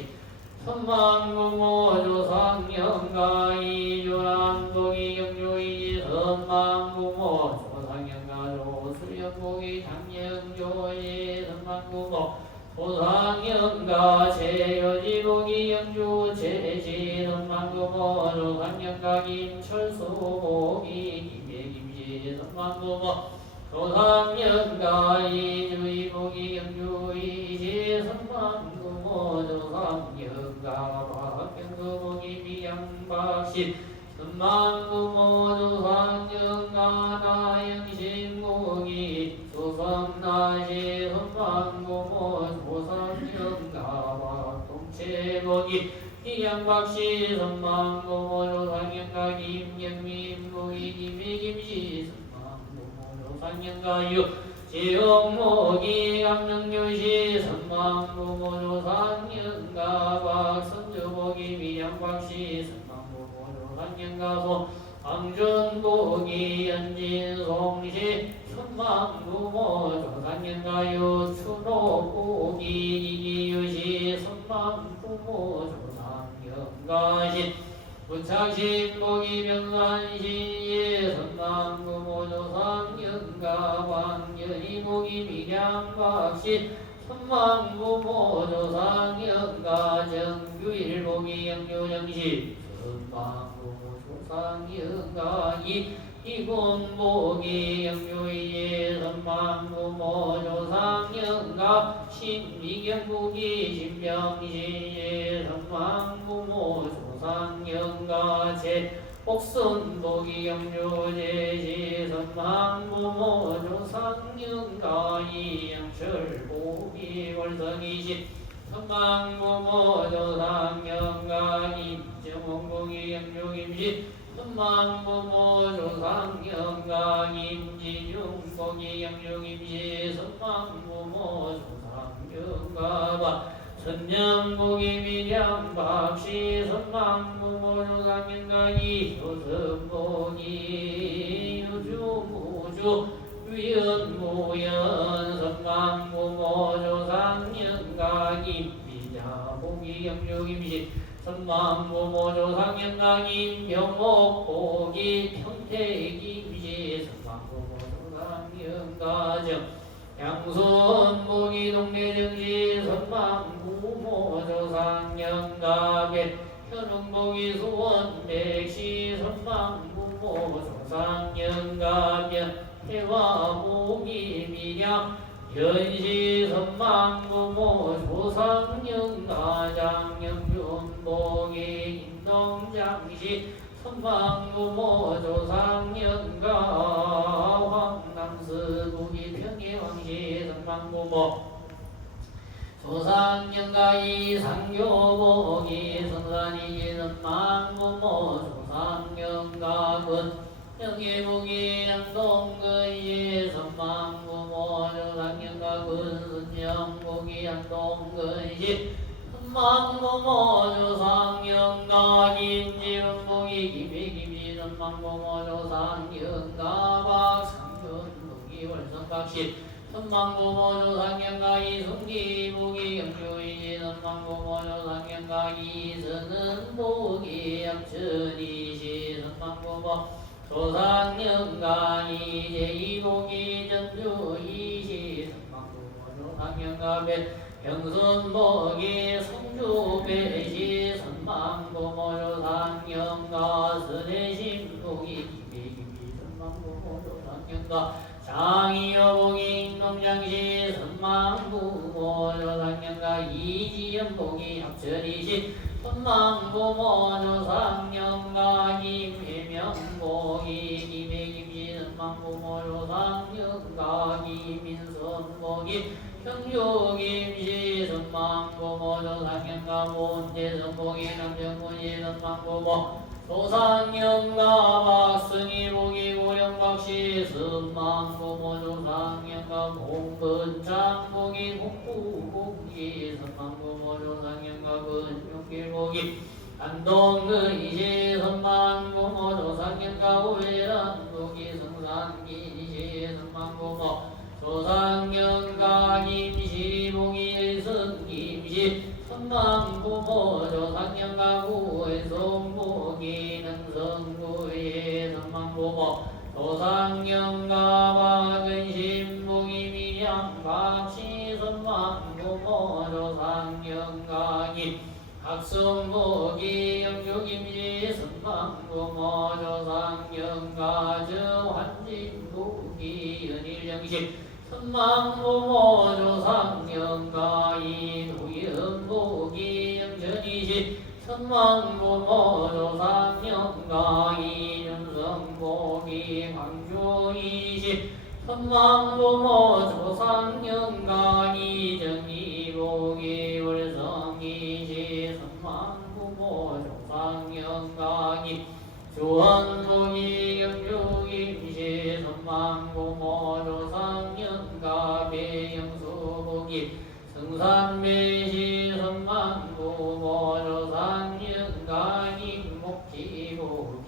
선망부모조상령가 이주란복이 경주이지 선망부모조상령가 조수영복이 장영조의 선망부모조상령가 제여지복이 영주 제시 선망부모조상령가 김철수복이 김해김시 선망부모조상령가 이주이복이 영주이지 선망부모조상령가 박경수복이 미양박시 선망부모조상령가 나영신복이 수성나시 선망부모조상령가 박동채복이 미양박시 선망부모조상령가 김영민복이 김해김시 선망부모조상령가 지옥목이 강릉교시 선망부모조상령가 박선주복이 미양박시 선망부모조상령가 상년가소 강준복이 연진송시 천망부모 조상년가요 추록국이 이기유시 선망부모 조상년가시 부착신복이 병산신예 선망부모 조상년가 왕년이복이 미량박시 선망부모 조상년가 정규일복이 영교정시 선망부모 조상년가 이군복이 영교이예 선망부모 조상년가 신미경복이 신병시예 선망부모 조상년가 제옥선복이 영조제시 선망부모 조상년가 이영철복이 월성이시 선망부모 조상년가 임정원복이 영조임시 선망부모 조상년가 임진용복이 영조임시 선망부모 조상년가 천년복이 미량박시 선망부모 조상년가 이효선복이 유주무주 위연무연 선망부모 조상년가 임비자복이 영조임시 선망부모 조상년가 임병옥복이 평택임시 선망부모 조상년가 정 양손복이 동래정시 선망부모 조상년가 현웅복이 수원백시 선망부모 조상년가 해화복이 미량 현시 선망부모 조상년가 장영준복이 인동장시 선망부모 조상년가 황남스북이 평해왕시 선망부모 조상년가 이상교복이 선산이 선망부모 조상년가 근영예복이 양동근시 선망부모 조상년가 근순영복이 양동근시 선망부모 조상년가 김지훈복이 김해김시 선망부모 조상년가 박상준복이 월성박시 선망부모 조상년가 이승기복이 영주이시 선망부모 조상년가 이선은복이 약천이시 선망부모 조상년가 이재이복이 전주이시 선망부모 조상년가 병선복이 성주배시 선망부모 조상년가 선해신복이 김해김시 선망부모 조상년가 장이여복이 인동장시 선망부모 조상년가 이지연복이 합천이시 선망부모 조상년가 김해명복이 김해김시 선망부모 조상년가 김인선복이 평주김시 선망부모 조상년가 문재선복이 남정군시 선망부모 조상년가 박승희복이 고령박시 선망부모 조상년가 공근장복이 공구복이 선망부모 조상년가 근육길복이 안동근이시 선망부모 조상년가 우회란복이 성산기시 선망부모 조상년가 김시복이 성김시 선망부모 조상년가 구의성복이 능성구의 선망부모 조상년가 박은신복이 미량박시 선망부모 조상년가 학성복이 영주김시 선망부모 조상년가 저환진복이 연일정시 선망부모 조상년가 이노연복이 영천이시 선망부모 조상년가 이윤성복이 광주이시 선망부모 조상년가 이정이복이 월성이시 선망부모 조상년가 주원복이 영주김시 선망부모 조상년가 배영수복이 성산매시 선망부모 조상년가 임목지복이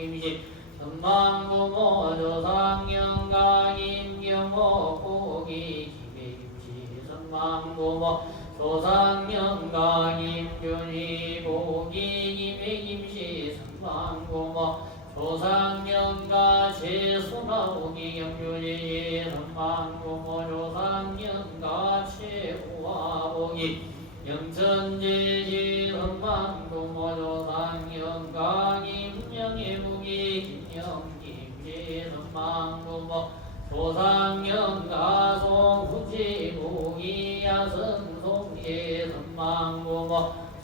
영육임시 선망부모 조상영가 임경호 고기 기백임시 선망부모 조상영가 임균이 고기 기백임시 선망부모 조상영가 최순하오기 영균이 선망부모 조상영가 최우하오기 영천제시 선망부모 조상영가 김영애무기 김영김시 선망부모 조상영가 송후지무기 야성송시 선망부모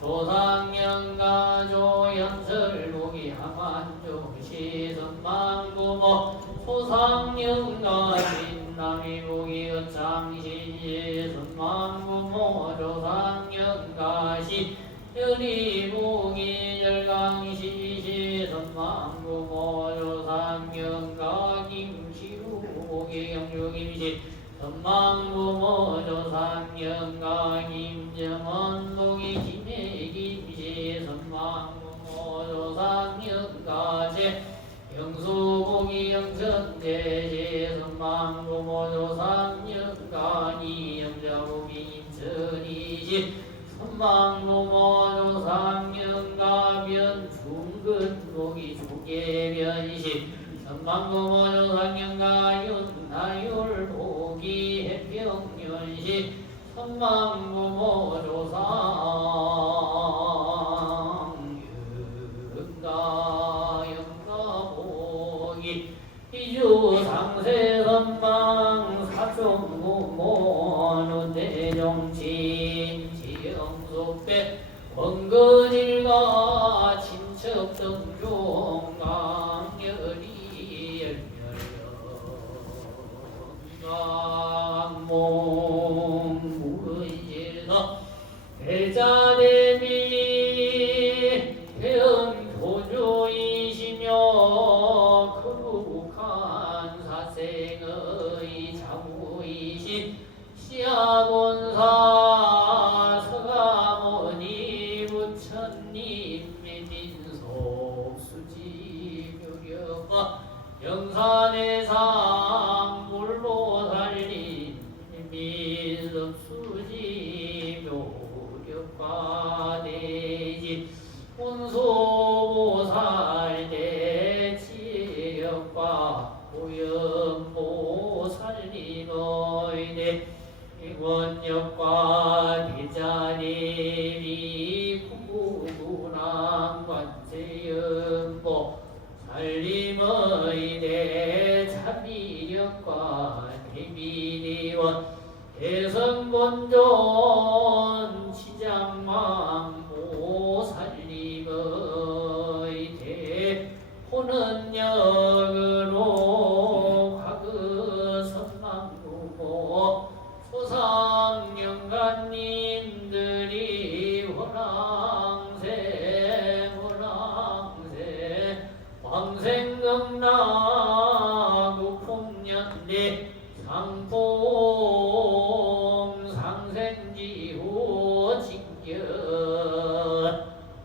조상영가 조연설무기 하만조시 선망부모 조상영가 신남이무기 어창신시 선망부모 조상영가시 연이무기 열강시시 선망부모 조상영가 김시루무기 영육임시 선망부모 조상영가 김정원무기 김해김시 선망부모 조상영가 제 영수무기 영천제시 선망부모 조상영가 이영자무기 인천이시 선망부모 조상영가 변중근무기 조계변시 선망부모 조상영가 윤나율무기 해평연시 선망부모 조상영가 영가보기 이주상세 선망 사종부모 눈대정친 지영속배 원근일가 친척등종 강렬이 열렬강몽 무의질서 대자대미 대언교주이시며 거룩한 사생의 자무이신 시아본사 서가모니 부처님 민속 수지묘력과 영산의상 물보살님 민속수지묘력과 대지 혼소보살 대지력과 고연보살님의 대원력과 대자님이 구구구랑관세연보 살림의 대자비력과 대비대원 대성본존 치장망보 살림의 대혼은역으로 과거선망부모 조상영가님들이 왕생경나구 풍년대 상품 상생지후 직견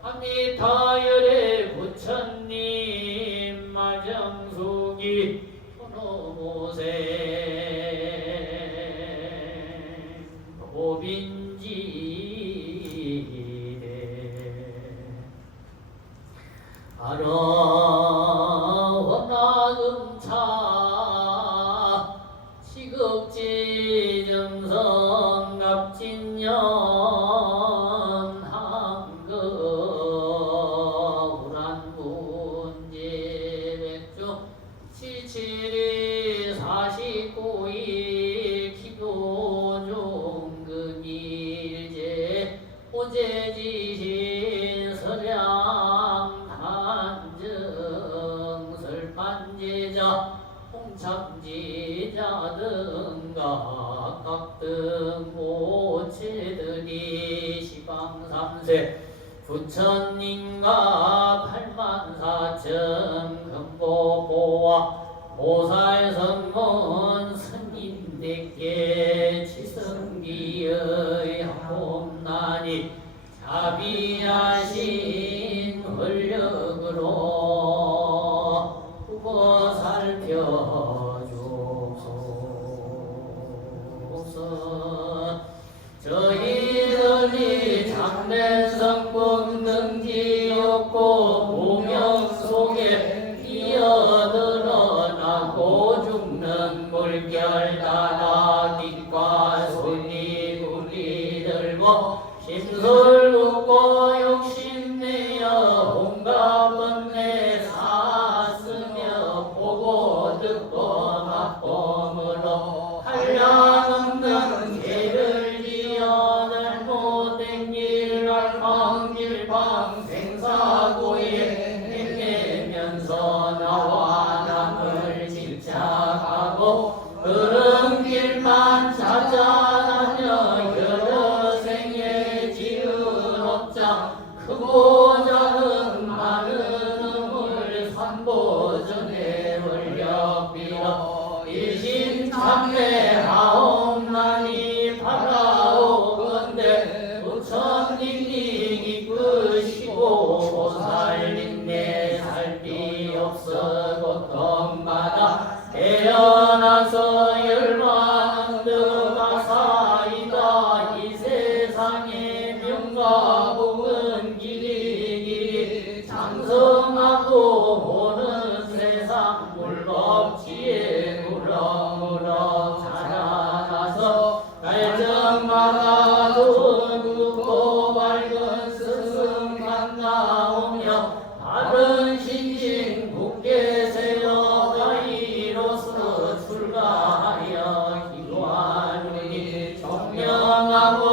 합리타열의 부처님 마정수기 호노모생 고빈지대 아라원나금차 지극지정성 갑진년 한거 우란문제백조 칠칠이 49일 기도종금일제 호재지신 서량 단정 설판제자 홍참지자 등가 각등 모체들이 시방삼세 부처님과 84,000 금보보와 보살성문 스님들께 지성기의 홈나니 자비하신 권력으로 보전에 원력비로 일신참배하옵나니 바라오건대 부처님이 이끄시고 보살님네 살피 없어 고통받아 태어나서 열반은 드가사이다 이 세상의 명과 복은 길이 장성하고 오는 세상 물법지에 우렁우렁 자라나서 갈정마다 둥긋고 밝은 스승 만나오며 다른 신진 굳게 세워가 이로써 출가하여 기도하니 정명하고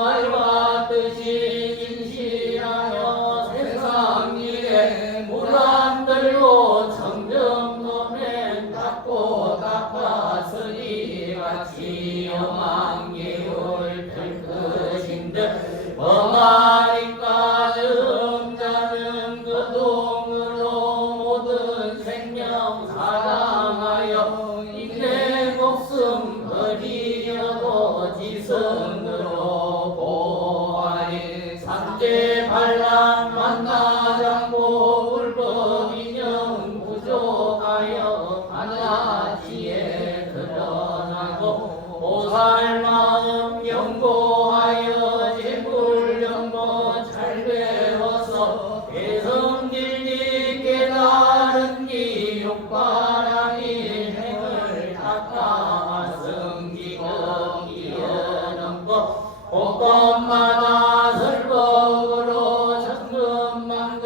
말과 뜻이 진실하여 세상 일에 물안들고 청정도면 닦고 닦았으니 같이 영왕계율 별것인들 뭐말이까 음자는 그 동으로 모든 생명 사랑하여 인내 목숨 버리려고 지성으로 보아리 삼재 반란 만나장고 불법인형 부족하여 하나지에 드러나고 보살마음 연고하여 제불연고 잘 배워서 대성질리 깨달은 기 욕바라니 행을 닦아 성지가 이어넘고 복법마다 설법으로 천금만금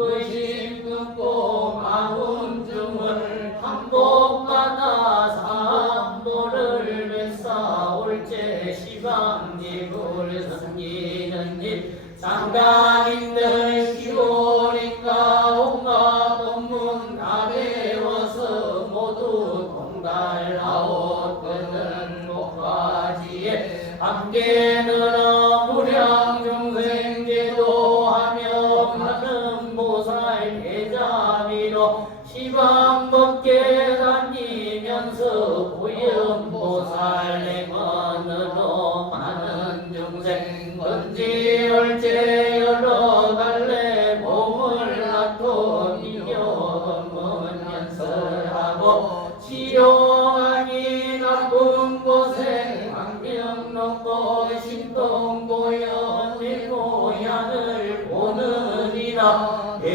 의심 끊고 마음중을 한복받아 삼보를 맺사올제 시방지불 섬기는 일 장가인들 시골인가 온갖 법문 다 배워서 모두 동달나옷 끄는 목바지에 함께 늘어 무량중생 제도하며 가는 보살 대자비로 시방법계 다니면서 고연보살 행원으로 많은 중생 건지얼제 여러 갈래 몸을 낳고 미묘법문 연설하고 치료하니 나쁜 곳에 광명 놓고 신동고연 내고향을 보느니라 내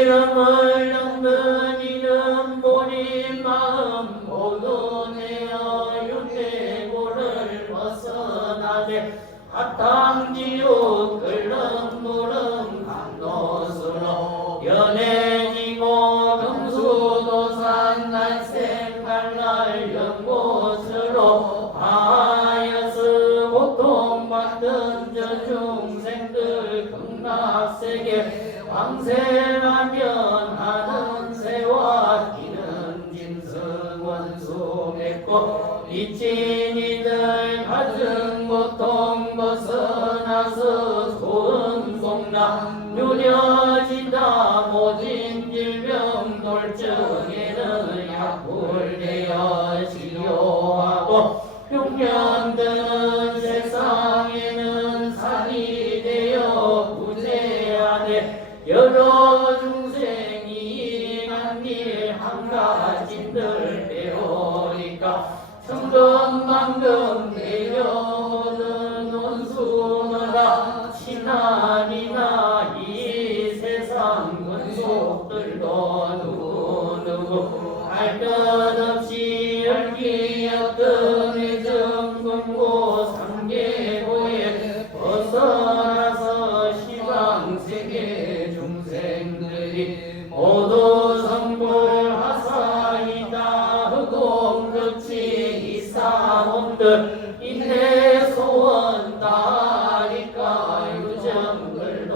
이름을 엮는 이름 본인 마음 모두 내어 윤대고를 벗어나되 합탕지옥 끓는 물은 강도수로 연해지고 금수도산 날생갈날 연못으로 하여서 고통받던 저 중생들 극락세계 왕생하면 하는 새와 기는 짐승 원수 맺고 이친이들 가진 고통 벗어나서 소은공락 누려진다 모진 질병 돌증에는 약불되어 치료하고 흉년드는 세상에는 살이 되어 구제하되 여러 중생이 한일 한가진들 배우니까 청금만금 내려오는 원수마다 신안이나 이 세상 권속들도 누구누구 할 것 없이 열기였던 애정근고 삼계고에 벗어나서 시방세계 중생들이 모두 성불하사이다 흑공급치 이사원들 인내 소원 다하니까 유정들도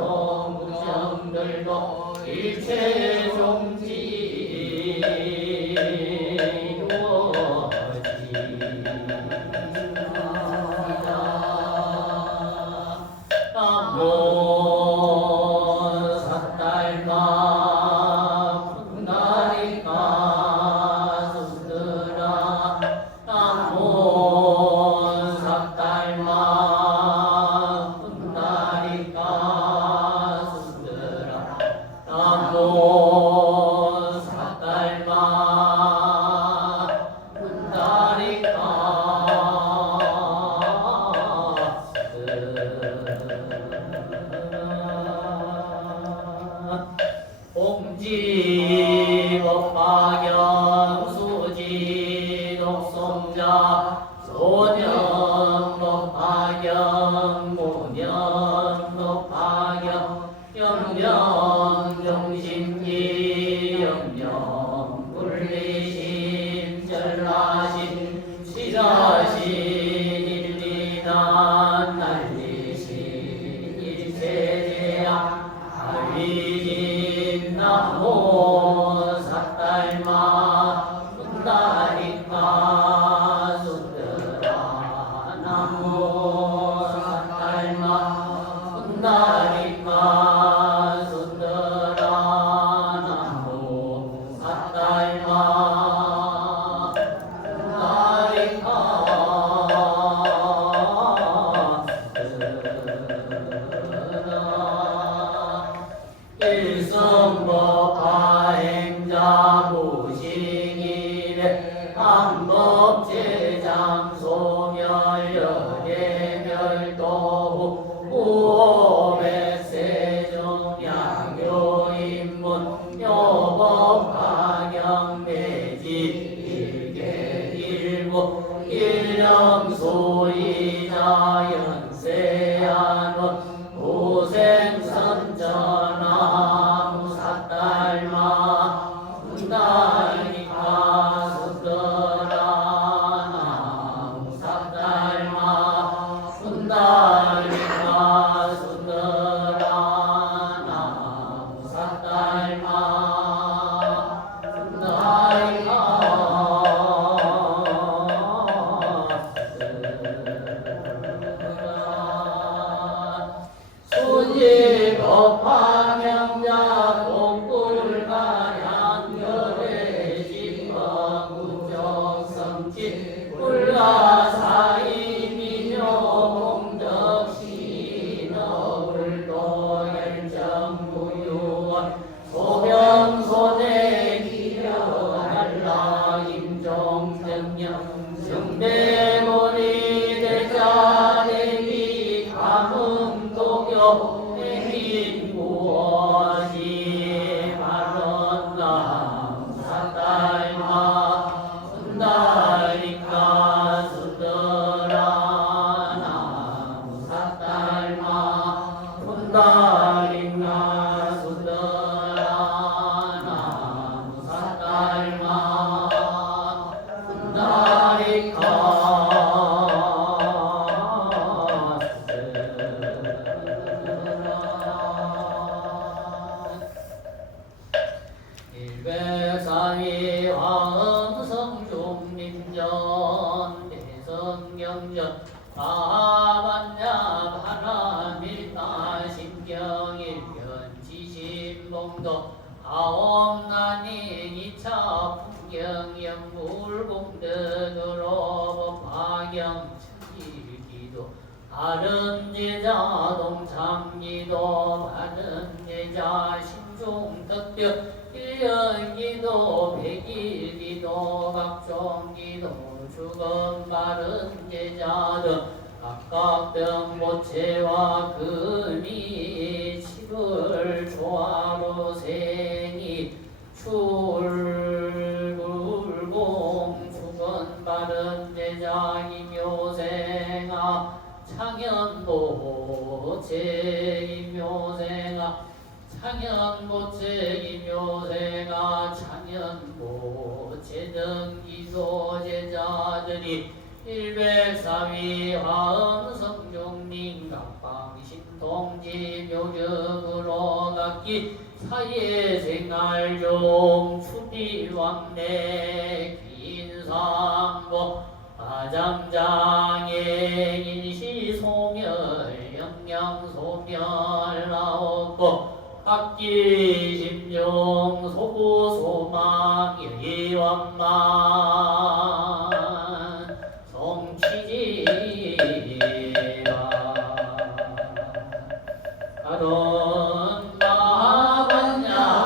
무정들도 일체 종지 분다리까 손들아 남모 삭달마 분다리까 손들아 남모 삭달마 분다리까 옹지법화경 수지독성자 소년법화경 모년법화경 영명정신기 영명불리심 전라심 시자신 일리단 난리신 일세대야 아위진 나모 삭달마 분다리까 손들아 나모 삭달마 분다리까 손들아 나모 삭달마 일성법화행자 무식이래 한법제장 소멸여대멸도후 우오백세종 양교인문 묘법화경매지 일개일부 일령소이자 연세한원 고생선전나무 삭달마 분다리까 손들아 나무 삭달마 분다리까 손들아 나무 삭달마 분다리까 수지법화명자 공불가양결의 진법구정성지 불가사이미묘공덕신어불도 열정무유원 소명소대 기려할라 임종정령 정대모리 대자대비 감흥도교 구원이 바른나 삭달마 분다리까 손들아 나무 삭달마 분다리까 손들아 나무 삭달마 분다리까 일백사위 화엄성중림전 대성경전 아반야 바라밀나 심경일견 지심봉도 아옴난인 이차 풍경연불공덕으로 법화경 천일기도 바른제자 동참기도 바른제자 신중덕벽 일년기도 백일기도 각종기도 죽음 바른 제자들 각각 병모체와 근이 칩을 조화로 생이 출불공 죽은 바른 제자 임묘생아 창현보체 임묘생아 창현보체 임묘생아 창현보체 등 기도 제자들이 일백사위 화엄성중림 각방신통지 묘적으로 각기 사예생활 중 추비왕래 긴상보 아장장애 인시소멸 영양소멸 나옵고 악기심용 소구소망 예원만 성취지라 아론마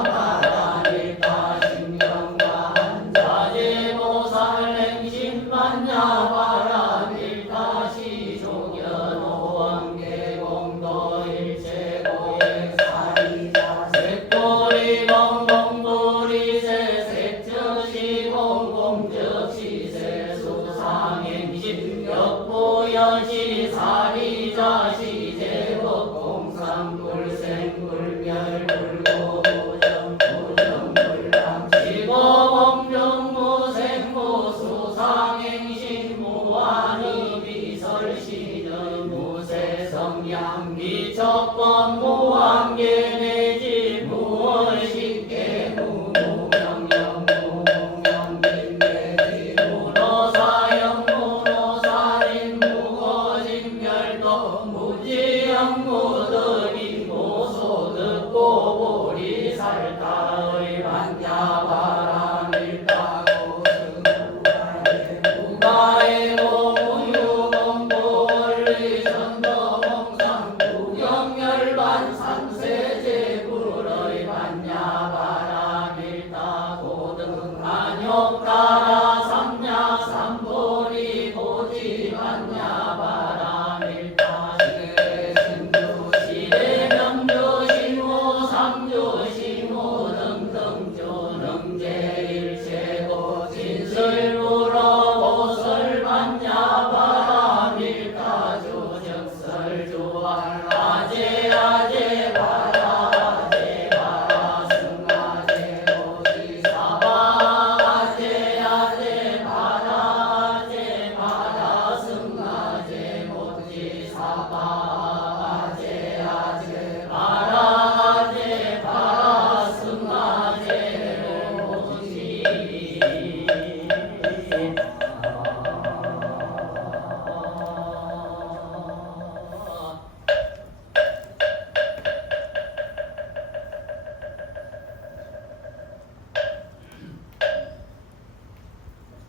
바라밀다 신경과 자제보살 행심만야 바라밀다 시종견오왕계공도 일체고행사리자 색돌이 공공돌이 세색저시공공적시세 수상행심 역보연시 사리자 시제법 공상불생불멸 불고부정 부정불량 지고공정무생무 수상행심 무한의 비설시는 무세성양 미척법 무한계내지 무월식계 무무명령 무무명빈내지 무노사형 무노살인 무거진멸도 무지영 무더기 무소득고 보리살다의 반야바라밀다고 무가의 무유공불의 전도공상 구경열반 삼세제불의 반야바라밀다고 등 안욕가라 삼야 삼보리 보지 반야바라밀다 시대신주 시대명주 시무 삼주 시무 등등주 능제일체고 진설불어 보설 반야바라밀다주 적설주할 아제아제 바라제 바라승아제 보지사바 아제아제 바라제 바라승아제 보지사바 아제아제 바라제 바라승아제 보지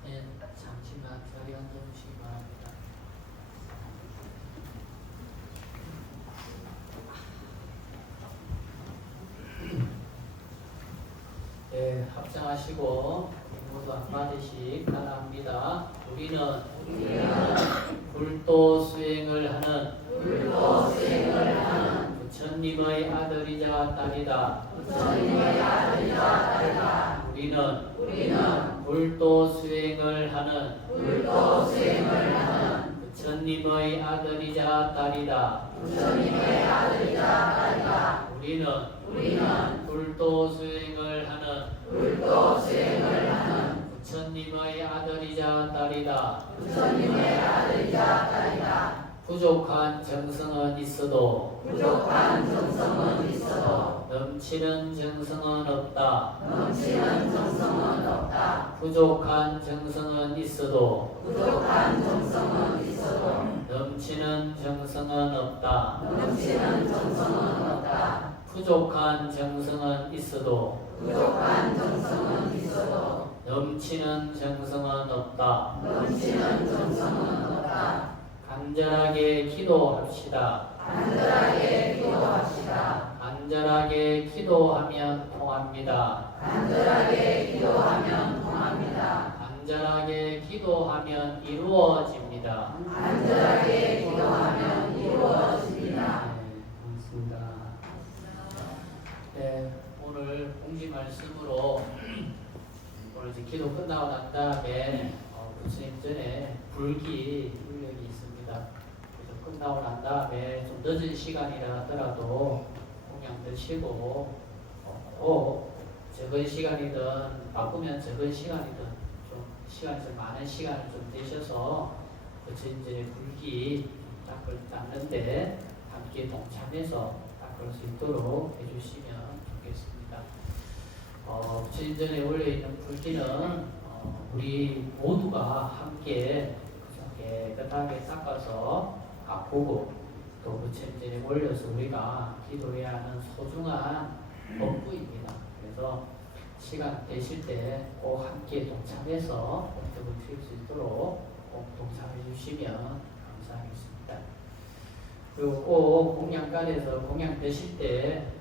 네, 잠시만 자리 앉아주시기 바랍니다. 네, 합장하시고 모두 한마디씩 따라합니다. 우리는 불도 수행을 하는 부처님의 아들이자 딸이다. 우리는 불도 수행을 하는 부처님의 아들이자 딸이다. 우리는 불도 수행을 하는 부처님의 아들이자 딸이다. 부족한 정성은 있어도 넘치는 정성은 없다. 부족한 정성은 있어도 넘치는 정성은 없다. 부족한 정성은 있어도 넘치는 정성은 없다. 간절하게 기도합시다. 간절하게 기도하면 통합니다. 간절하게 기도하면 이루어집니다. 네, 고맙습니다. 네, 오늘 공지 말씀으로 오늘 이제 기도 끝나고 난 다음에 부처님 전에 불기 훈련이 있습니다. 그래서 끝나고 난 다음에 좀 늦은 시간이라 하더라도 공양 드시고 적은 시간이든 바꾸면 적은 시간이든 좀 시간이 좀 많은 시간을 좀 되셔서 부처님 전에 불기 닦을 닦는데 함께 동참해서 닦을 수 있도록 해주시면 좋겠습니다. 부처님 전에 올려있는 불기는 우리 모두가 함께 깨끗하게 닦아서 가꾸고 또 부처님 전에 올려서 우리가 기도해야 하는 소중한 법부입니다. 그래서 시간 되실 때 꼭 함께 동참해서 꽃떡을 피울 수 있도록 꼭 동참해 주시면 감사하겠습니다. 그리고 꼭 공양간에서 공양 드실 때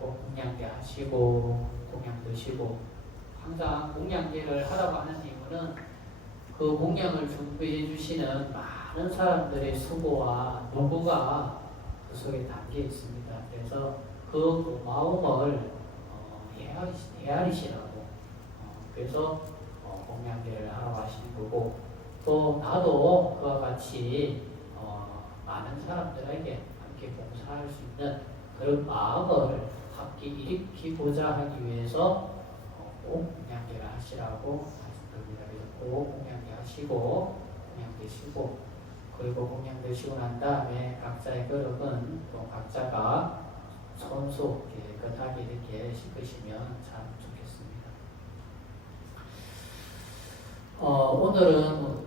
꼭 공양제 하시고 공양 드시고, 항상 공양제를 하라고 하는 이유는 그 공양을 준비해 주시는 많은 사람들의 수고와 노고가 그 속에 담겨 있습니다. 그래서 그 고마움을 헤아리시라고 그래서 공양제를 하라고 하시는 거고, 또 나도 그와 같이 많은 사람들에게 함께 봉사할 수 있는 그런 마음을 함께 일으키고자 하기 위해서 꼭 공양제를 하시라고 말씀드립니다. 그래서 꼭 공양제 하시고 공양 드시고, 그리고 공양 드시고 난 다음에 각자의 그릇은 또 각자가 손수 깨끗하게 이렇게 씻으시면 참 좋겠습니다. 오늘은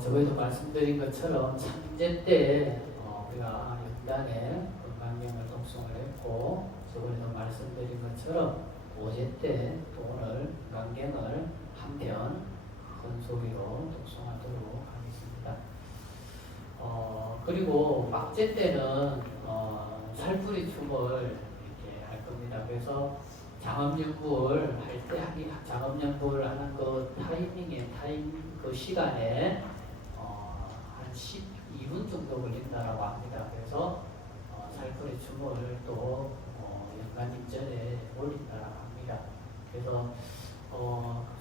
저번에도 말씀드린 것처럼 창제 때 우리가 연단에 건강경을 독송을 했고, 저번에도 말씀드린 것처럼 오제 때 또 오늘 건강경을 한편 큰 소리로 독송하도록 하겠습니다. 그리고 막제 때는 살풀이 춤을 이렇게 할 겁니다. 그래서 장엄연불 할 때 장엄연불 하는 그 그 시간에 한 12분 정도 걸린다라고 합니다. 그래서 살풀이 춤을 또 연간임 전에 올린다라고 합니다. 그래서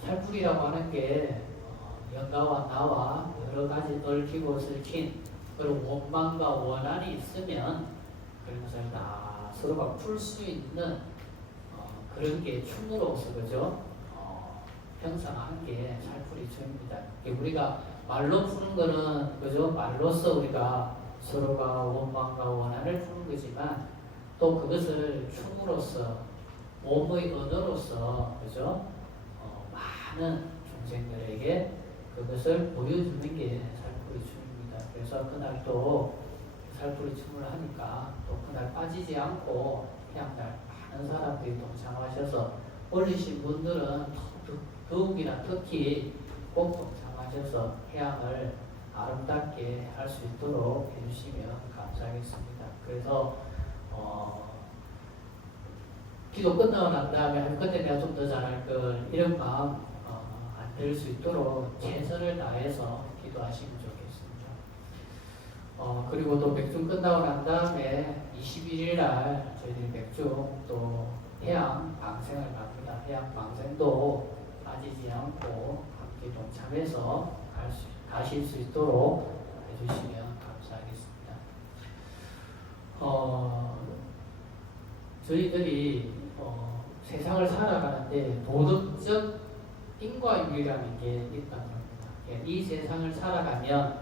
살풀이라고 하는 게 연가와 나와 여러 가지 얽히고 설킨 그런 원망과 원한이 있으면 그런 것을 다 서로가 풀 수 있는 그런 게 춤으로서 그죠? 형성한 게 살풀이 춤입니다. 우리가 말로 푸는 거는 그죠? 말로써 우리가 서로가 원망과 원한을 푸는 거지만, 또 그것을 춤으로써 몸의 언어로서 그죠? 많은 중생들에게 그것을 보여주는 게 살풀이 춤입니다. 그래서 그날 또 살풀이 춤을 하니까 또 그날 빠지지 않고 태양날 많은 사람들이 동참하셔서, 올리신 분들은 더욱이나 특히 꼭 동참하셔서 태양을 아름답게 할 수 있도록 해주시면 감사하겠습니다. 그래서 기도 끝나고 난 다음에 그때 내가 좀 더 잘할 걸 이런 마음 안 들 수 있도록 최선을 다해서 기도하시면 좋겠습니다. 그리고 또 백중 끝나고 난 다음에 21일 날 저희들이 백중 또 해양 방생을 갑니다. 해양 방생도 빠지지 않고 함께 동참해서 가실 수 있도록 해주시면 감사하겠습니다. 저희들이 세상을 살아가는데 도덕적 인과유리라는 게 있다고 합니다. 이 세상을 살아가면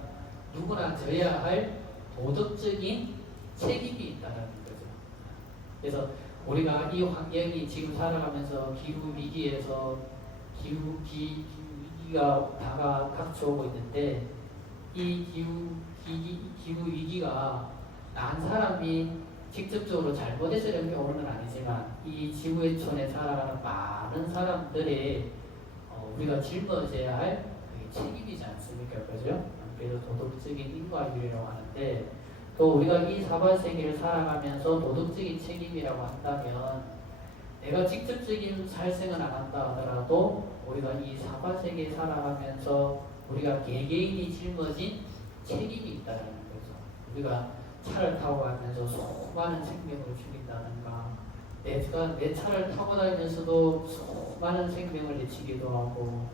누구나 져야 할 도덕적인 책임이 있다는 거죠. 그래서 우리가 이 환경이 지금 살아가면서 기후위기에서 기후위기가 닥쳐오고 있는데, 이 기후위기가 난 사람이 직접적으로 잘못해서 이렇게 오는 건 아니지만 이 지구촌에 살아가는 많은 사람들의 우리가 짊어져야 할 책임이지 않습니까? 그죠? 그래서 도덕적인 인과유리라고 하는데, 또 우리가 이 사바세계를 살아가면서 도덕적인 책임이라고 한다면, 내가 직접적인 살생은 안 한다 하더라도 우리가 이 사바세계에 살아가면서 우리가 개개인이 짊어진 책임이 있다는 거죠. 우리가 차를 타고 가면서 수많은 생명을 죽인다든가, 내 차를 타고 다니면서도 수많은 생명을 해치기도 하고,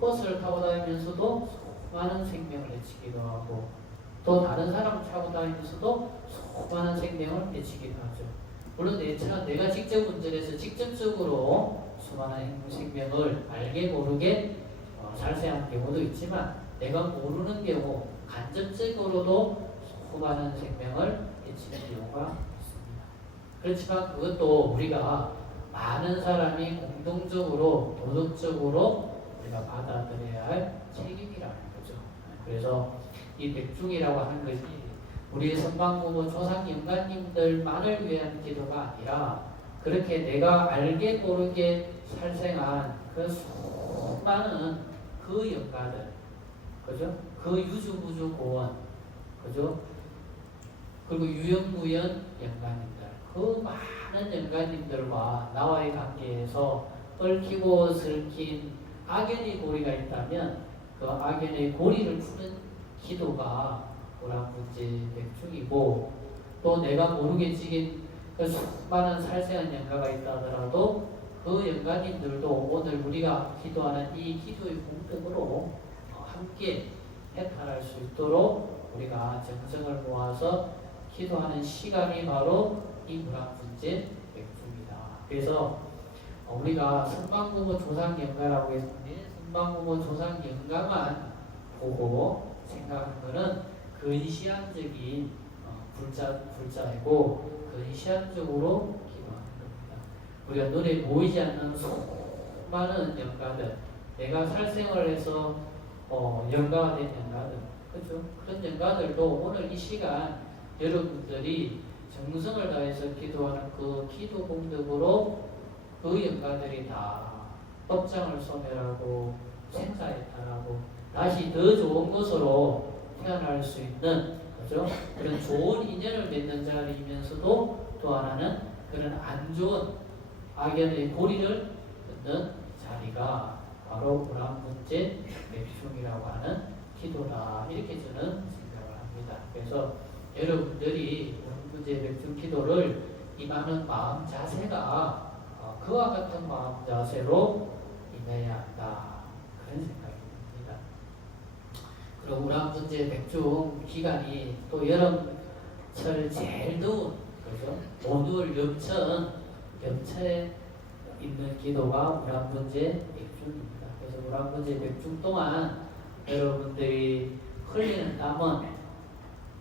버스를 타고 다니면서도 수많은 생명을 해치기도 하고, 또 다른 사람을 타고 다니면서도 수많은 생명을 해치기도 하죠. 물론 내 차는 내가 직접 운전해서 직접적으로 수많은 생명을 알게 모르게 살생한 경우도 있지만, 내가 모르는 경우 간접적으로도 수많은 생명을 해치는 경우가 있습니다. 그렇지만 그것도 우리가 많은 사람이 공동적으로 도덕적으로 우리가 받아들여야 할 책임이라는 거죠. 그래서 이 백중이라고 하는 것이 우리의 선방부모 조상 영가님들만을 위한 기도가 아니라 그렇게 내가 알게 모르게 살생한 그 수많은 그 영가들, 그죠? 그 유주무주 고원, 그죠? 그리고 유연무연 영가님들, 그 많은 영가님들과 나와의 관계에서 얽히고 설킨 악연의 고리가 있다면 그 악연의 고리를 푸는 기도가 오랑문제 백중이고, 또 내가 모르게 지긴 그 수많은 살생한 영가가 있다 하더라도 그 영가님들도 오늘 우리가 기도하는 이 기도의 공덕으로 함께 해탈할 수 있도록 우리가 정성을 모아서 기도하는 시간이 바로 이 무랑문제 백중이다. 그래서 우리가 선방부모 조상영가라고 했는데 선방부모 조상영가만 보고 생각하는 것은 근시안적인 불자이고 근시안적으로 기도하는 겁니다. 우리가 눈에 보이지 않는 수많은 영가들, 내가 살생을 해서 영가가 된 영가들, 그렇죠? 그런 영가들도 오늘 이 시간 여러분들이 정성을 다해서 기도하는 그 기도 공덕으로 그 영가들이 다 법장을 소멸하고 생사해탈하고 다시 더 좋은 것으로 태어날 수 있는, 그죠? 그런 좋은 인연을 맺는 자리이면서도 또 하나는 그런 안 좋은 악연의 고리를 끊는 자리가 바로 무랑문제 백중이라고 하는 기도다, 이렇게 저는 생각을 합니다. 그래서 여러분들이 무랑문제 백중 기도를 임하는 마음 자세가 그와 같은 마음 자세로 임해야 한다, 그런 생각이 듭니다. 그리고 무랑문제 백중 기간이 또 여름철 제일 더운, 그죠? 오늘 염천에 있는 기도가 무랑문제 백중입니다. 그래서 무랑문제 백중 동안 여러분들이 흘리는 땀은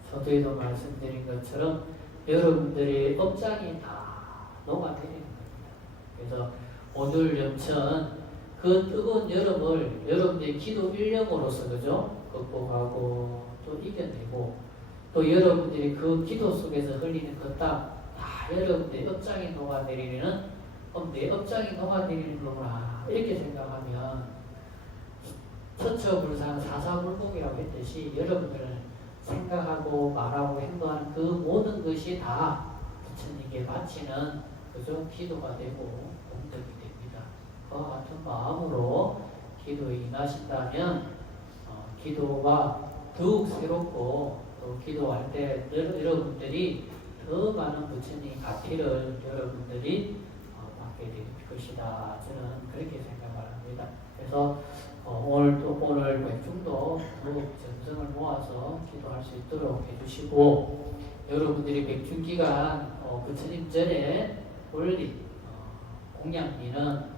서두에도 말씀드린 것처럼 여러분들의 업장이 다 녹아내리는 겁니다. 그래서 오늘 염천 그 뜨거운 여름을 여러분들의 기도 일념으로서, 그죠? 극복하고 또 이겨내고, 또 여러분들이 그 기도 속에서 흘리는 그 땀 다 여러분들의 업장이 녹아내리는, 내 업장이 녹아내리는 거구나, 이렇게 생각하면 천처불상 사사불복이라고 했듯이 여러분들은 생각하고 말하고 행동하는 그 모든 것이 다 부처님께 바치는, 그죠? 기도가 되고 공덕이 됩니다. 그와 같은 마음으로 기도에 임하신다면 기도가 더욱 새롭고, 또 기도할 때 여러분들이 더 많은 부처님 가피를 여러분들이 받게 될 것이다, 저는 그렇게 생각을 합니다. 그래서 오늘 백중도 더욱 정성을 모아서 기도할 수 있도록 해주시고, 여러분들이 백중기간 부처님 전에 올린 공양비는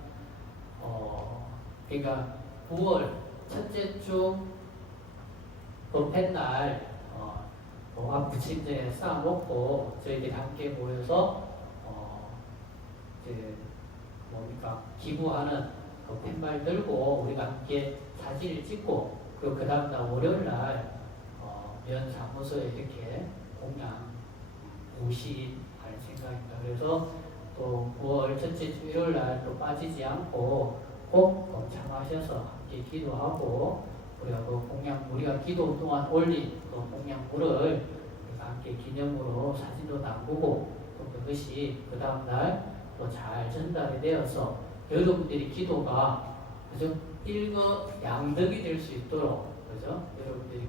그러니까 9월 첫째 주 법회날 각 부처님전에 쌓아놓고 저희들이 함께 모여서 기부하는 그 팻말 들고 우리가 함께 사진을 찍고, 그리고 그 다음날 월요일날 면 사무소에 이렇게 공양 고시할 생각입니다. 그래서 또 9월 첫째 주 일요일날 또 빠지지 않고 꼭 참하셔서 함께 기도하고, 우리가 그 공양, 우리가 기도 동안 올린 그 공양물을 우리가 함께 기념으로 사진도 남기고, 또 그것이 그 다음날 또 잘 전달이 되어서 여러분들이 기도가, 그죠? 일거양득이 될 수 있도록, 그죠? 여러분들이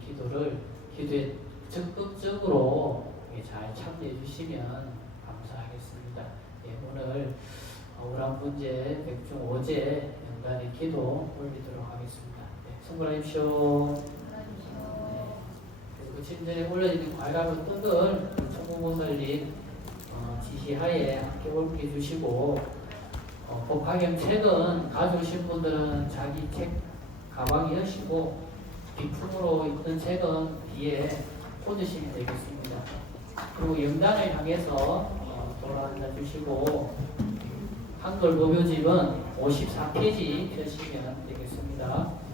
기도에 적극적으로 잘 참여해 주시면 감사하겠습니다. 오늘 무랑문제 백중 5제 연간의 기도 올리도록 하겠습니다. 성불하십시오. 부처님전에 올려지는 과일하고 떡을 총무보살님 지시하에 함께 올게 주시고, 법화경 책은 가져오신 분들은 자기 책 가방에 여시고, 비품으로 있는 책은 뒤에 꽂으시면 되겠습니다. 그리고 영단을 향해서 돌아앉아 주시고, 한글 법요집은 54페이지 펴시면 되겠습니다.